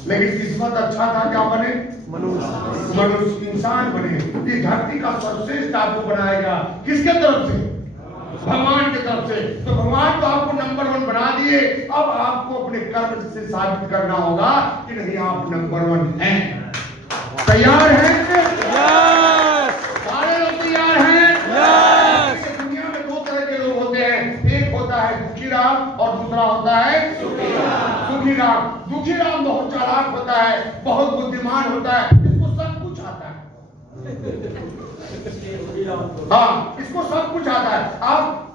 लेकिन किस्मत अच्छा था, क्या बने? मनुष्य, इंसान बने। इस धरती का सर्वश्रेष्ठ आपको बनाएगा। किसके तरफ से? भगवान की तरफ से। तो भगवान तो आपको नंबर 1 बना दिए। अब आपको अपने कर्म से साबित करना होगा कि नहीं आप नंबर 1 हैं। तैयार हैं? सारे लोग तैयार हैं? दुनिया में 2 तरह के लोग होते हैं, एक होता है दुखी राम और दूसरा होता है सुखी राम। दुखी राम बहुत चालाक होता है, बहुत बुद्धिमान होता है, इसको सब कुछ आता है। हाँ, इसको सब कुछ आता है।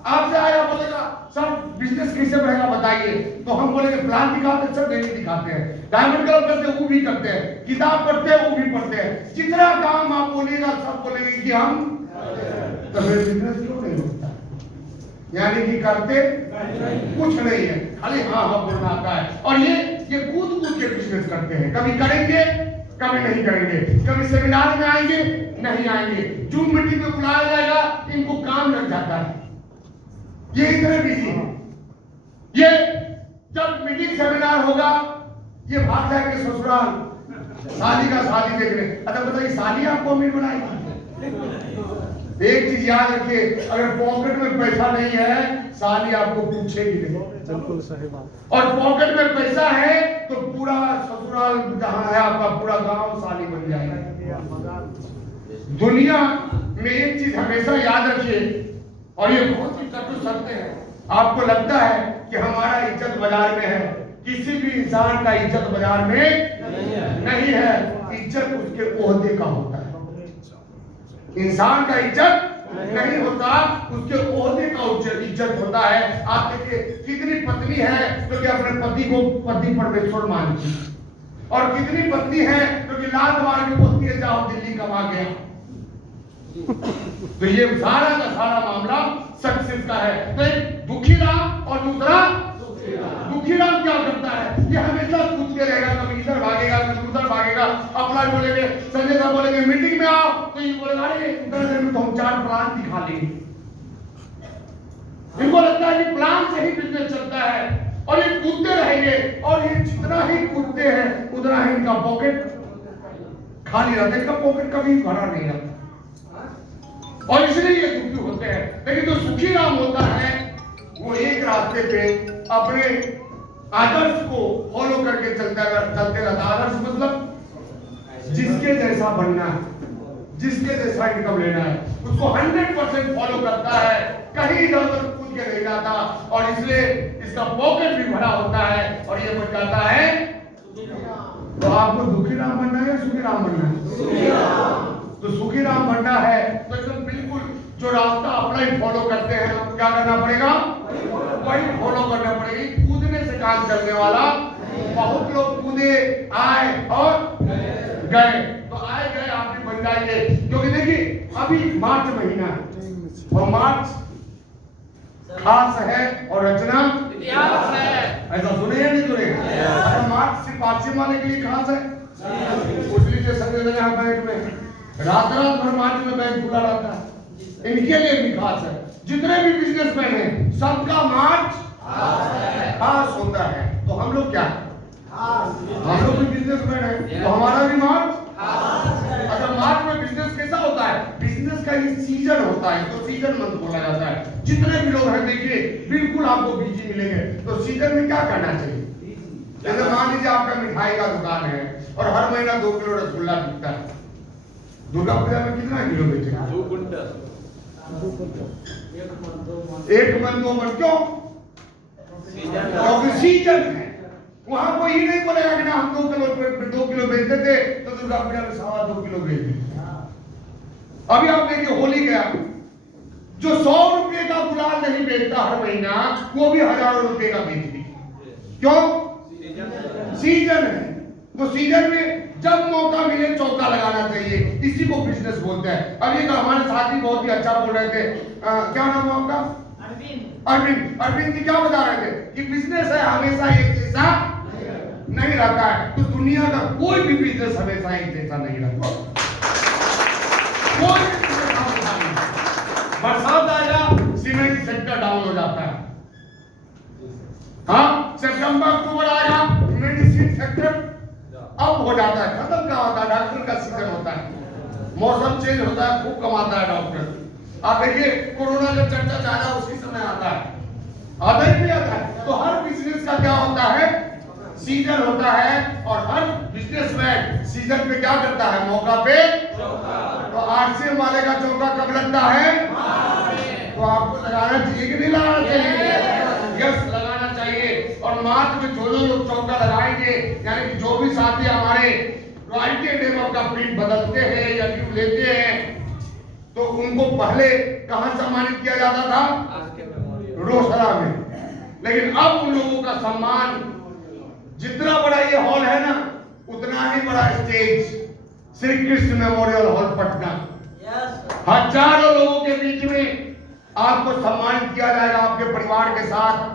आपसे आया बोलेगा सर बिजनेस कैसे बढ़ेगा बताइए, तो हम बोलेंगे प्लान दिखाते हैं सर, नहीं दिखाते हैं। डायमंड क्लब करते हैं वो भी करते हैं, किताब पढ़ते हैं वो भी पढ़ते हैं। जितना काम आप बोलेगा सब बोलेंगे कि हम, तो फिर बिजनेस क्यों नहीं होता? यानी कि करते कुछ नहीं है, खाली हाँ बोलना आता है। और ये कूद के बिजनेस करते हैं, कभी करेंगे कभी नहीं करेंगे, कभी सेमिनार में आएंगे नहीं आएंगे, जूम मीटिंग में बुलाया जाएगा इनको काम लग जाता है, ये इतने बिजी हैं। ये जब मीटिंग सेमिनार होगा ये भाग जाएंगे ससुराल, शादी का शादी देखने। अच्छा बताइए शादी आपको अमीर बनाएगी? एक चीज याद रखिए, अगर पॉकेट में पैसा नहीं है साली आपको पूछेगी नहीं। बिल्कुल सही बात। और पॉकेट में पैसा है तो पूरा ससुराल जहां है आपका पूरा गांव साली बन जाएगा। दुनिया में एक चीज हमेशा याद रखिए, और ये बहुत ही कटु सत्य है। आपको लगता है कि हमारा इज्जत बाजार में है, किसी भी इंसान का इज्जत बाजार में नहीं है। इज्जत उसके ओहदे का होता है। इंसान का इज्जत नहीं होता, उसके ओहदे का इज्जत होता है। आप देखिए कितनी पत्नी है जो कि अपने पति को पति परमेश्वर मानती है, और कितनी पत्नी है जो कि लात मार के बोलती है जाओ दिल्ली कमा गया। तो ये सारा का सारा मामला सक्सेस का है। तो एक दुखी राम और दूसरा दुखी राम क्या करता है, ये हमेशा कूदते रहेगा, कभी इधर भागेगा कभी उधर भागेगा। अपना बोलेंगे, संजय साहब बोलेंगे मीटिंग में आओ, तो ये बोलेगा अरे इतना देर में तो हम 4 प्लान दिखा लेंगे। इनको लगता है कि प्लान से ही बिजनेस चलता है, और ये कूदते रहेंगे, और ये जितना ही कूदते हैं उतना ही इनका पॉकेट खाली रहता है, इनका पॉकेट कभी भरा नहीं रहता, और इसलिए ये दुखी होते हैं। लेकिन जो सुखी राम होता है वो एक रास्ते पे अपने आदर्श को फॉलो करके चलते रहता। आदर्श मतलब जिसके जैसा बनना है, जिसके जैसा इनकम लेना है, उसको 100% फॉलो करता है, कहीं इधर उधर कूद के नहीं जाता, और इसलिए इसका पॉकेट भी भरा होता है और ये बन जाता है। तो आपको दुखी राम बनना है या सुखी राम बनना है? तो सुखी राम बनना है तो एकदम बिल्कुल जो रास्ता अपना ही फॉलो करते हैं, तो क्या करना पड़ेगा, वही फॉलो करना पड़ेगा। कूदने से काम चलने वाला, बहुत लोग कूदे आए और गए, तो आए गए आप भी बन जाएंगे। क्योंकि देखिए अभी मार्च महीना है, और मार्च खास है और रचना इतिहास है। ऐसा सुने या नहीं सुने? अच्छा, मार्च सिर्फ पश्चिम वाले के लिए खास है, इसलिए संजय यहाँ बैंक में रात भर मार्च में बैंक खुला रहता है, इनके लिए भी खास है। जितने भी बिजनेसमैन हैं सबका मार्च खास होता है। तो हम लोग क्या, हम लोग भी बिजनेसमैन हैं, तो हमारा भी मार्च। अगर मार्च में बिजनेस कैसा होता है, बिजनेस का ये सीजन होता है, तो सीजन मंथ बोला जाता है। जितने भी लोग हैं देखिए बिल्कुल आपको बिजी मिलेंगे। तो सीजन में क्या करना चाहिए, जैसे मान लीजिए आपका मिठाई का दुकान है और हर महीना 2 किलो रसगुल्ला बिकता है, दुर्गा पूजा में कितना किलो बेचेगा? 2 कुंटल। 1 मन 2 मन, क्यों? क्योंकि सीजन है। वहां कोई ही नहीं बोलेगा कि ना हम 2 किलो बेचते थे तो दुर्गा पूजा में 2.25 किलो बेच दिए। अभी आप देखिए होली गया, जो 100 रुपए का गुलाल नहीं बेचता हर महीना, वो भी हजारों रुपए का बेच दी। क्यों? सीजन है। तो सीजन में जब मौका मिले चौका लगाना चाहिए, इसी को बिजनेस बोलते हैं। अभी हमारे साथी बहुत ही अच्छा बोल रहे थे, क्या नाम है आपका? अरविंद जी क्या बता रहे थे कि बिजनेस है हमेशा एक जैसा नहीं रहता है। तो दुनिया का कोई भी बिजनेस हमेशा एक जैसा नहीं रहता, कोई भी बिजनेस हमेशा नहीं। बरसात आया सीमेंट सेक्टर डाउन हो जाता है, हाँ, सितंबर अक्टूबर आया मेडिसिन सेक्टर अब हो जाता है, खत्म का होता है, डॉक्टर का सीजन होता है, मौसम चेंज होता है, खूब कमाता है डॉक्टर। आप देखिए कोरोना जब चर्चा ज्यादा उसी समय आता है, आता ही नहीं आता है। तो हर बिजनेस का क्या होता है, सीजन होता है, और हर बिजनेसमैन सीजन पे क्या करता है, मौका पे चौका। तो आरसीएम वाले का चौका कब लगता है? तो आपको लगाना चाहिए कि नहीं लगाना चाहिए? यस, लगाना चाहिए। और मार्च में जो लोग चौका लगाएंगे, यानी कि जो भी साथी हमारे रॉयल्टी डेमो का प्रिंट बदलते हैं या ड्यू लेते हैं, तो उनको पहले कहां सम्मानित किया जाता था? रोसड़ा में। लेकिन अब उन लोगों का सम्मान, जितना बड़ा ये हॉल है ना, उतना ही बड़ा stage Shri Krishna memorial hall Patna, हजारों लोगों के बीच में आपको सम्मानित किया जाएगा, आपके परिवार के साथ।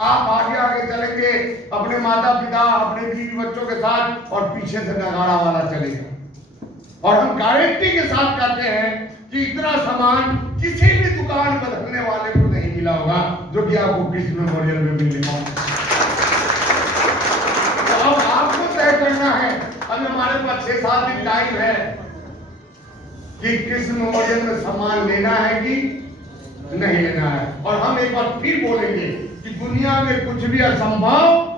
आप आगे आगे चलेंगे अपने माता पिता, अपने बीवी बच्चों के साथ, और पीछे से नगाड़ा वाला चलेगा। और हम गारंटी के साथ कहते हैं कि इतना सामान किसी भी दुकान बदलने वाले को नहीं मिला होगा जो कि आपको कृष्ण मेमोरियल में मिलने वाला। तो अब आपको तय करना है, अभी हमारे पास 6-7 दिन टाइम है कि कृष्ण मेमोरियल में सामान लेना है कि नहीं लेना है। और हम एक बार फिर बोलेंगे कि दुनिया में कुछ भी असंभव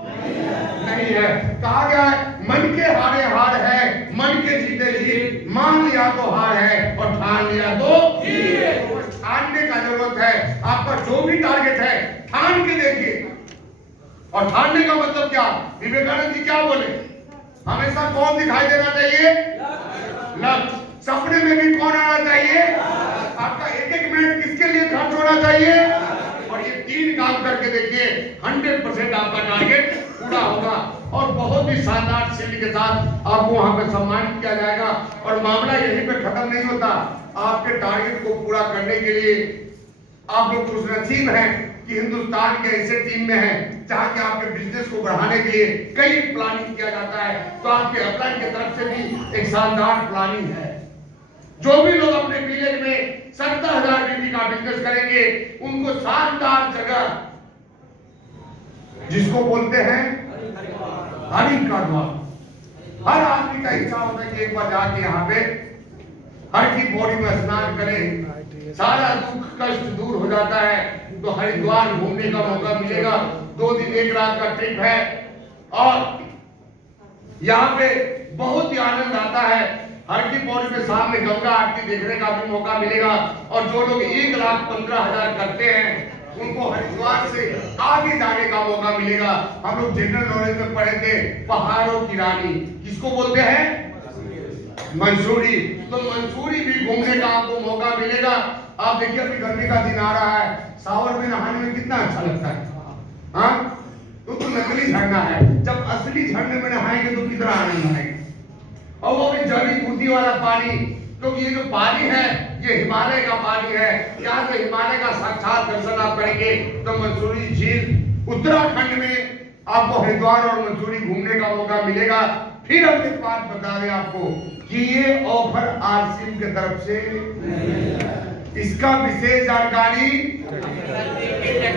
नहीं है। कहा गया है मन के हारे हार है, मन के जीते जीत, मान लिया तो हार है और ठान लिया तो जीत। ठानने का जरूरत है, आपका जो भी टारगेट है ठान के देखिए। और ठानने का मतलब क्या, विवेकानंद जी क्या बोले, हमेशा कौन दिखाई देना चाहिए? लक्ष्य। सपने में भी कौन आना चाहिए? आपका एक मिनट किसके लिए खर्च होना चाहिए? और ये 3 काम करके देखिए 100% आपका टारगेट पूरा होगा और बहुत ही शानदार शील्ड के साथ आपको वहां पे सम्मानित किया जाएगा। और मामला यहीं पे खत्म नहीं होता। आपके टारगेट को पूरा करने के लिए आप लोग खुशनसीब हैं कि हिंदुस्तान के ऐसे टीम में हैं जहां के आपके बिजनेस को बढ़ाने के लिए कई प्लानिंग किया जाता है। तो आपके अपलाइन की तरफ से भी एक शानदार प्लानिंग है। जो भी लोग अपने विलेज में 70,000 बीबी का बिजनेस करेंगे उनको शानदार जगह जिसको बोलते हैं हरी का द्वार, हर आदमी का इच्छा होता है कि एक बार जाके यहाँ पे हर की बॉडी में स्नान करें, सारा दुख कष्ट दूर हो जाता है। तो हरिद्वार घूमने का मौका मिलेगा। 2 दिन 1 रात का ट्रिप है और यहाँ पे बहुत ही आनंद आता है। हर की पौड़ी पे सामने गंगा आरती देखने का भी मौका मिलेगा। और जो लोग 1,15,000 करते हैं उनको हरिद्वार से आगे जाने का मौका मिलेगा। हम लोग जनरल नॉलेज में पढ़े थे पहाड़ों की रानी किसको बोलते हैं? मंसूरी। तो मंसूरी भी घूमने का आपको मौका मिलेगा। आप देखिए अभी गर्मी का दिन आ रहा है, सावन में नहाने में कितना अच्छा लगता है। हाँ तो नकली झरना है, जब असली झरने में नहाएंगे तो कितना आनंद आएगा। और वो भी जड़ी बूटी वाला पानी, क्योंकि ये जो पानी है ये हिमालय का पानी है। यहाँ से हिमालय का साक्षात दर्शन आप करेंगे। तो मंसूरी झील उत्तराखंड में आपको हरिद्वार और मंसूरी घूमने का मौका मिलेगा। फिर हम एक बात बता दें आपको कि ये ऑफर आरसीएम की तरफ से, इसका विशेष जानकारी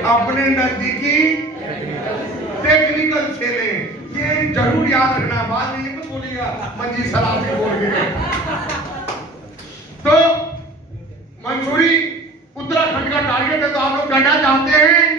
अपने नजदीकी टेक्निकल से लें। ये जरूर याद रखना, बाद में ये मत बोलिएगा मंजी सलाह से बोल के। तो मंसूरी उत्तराखंड का टारगेट है, तो आप लोग करना चाहते हैं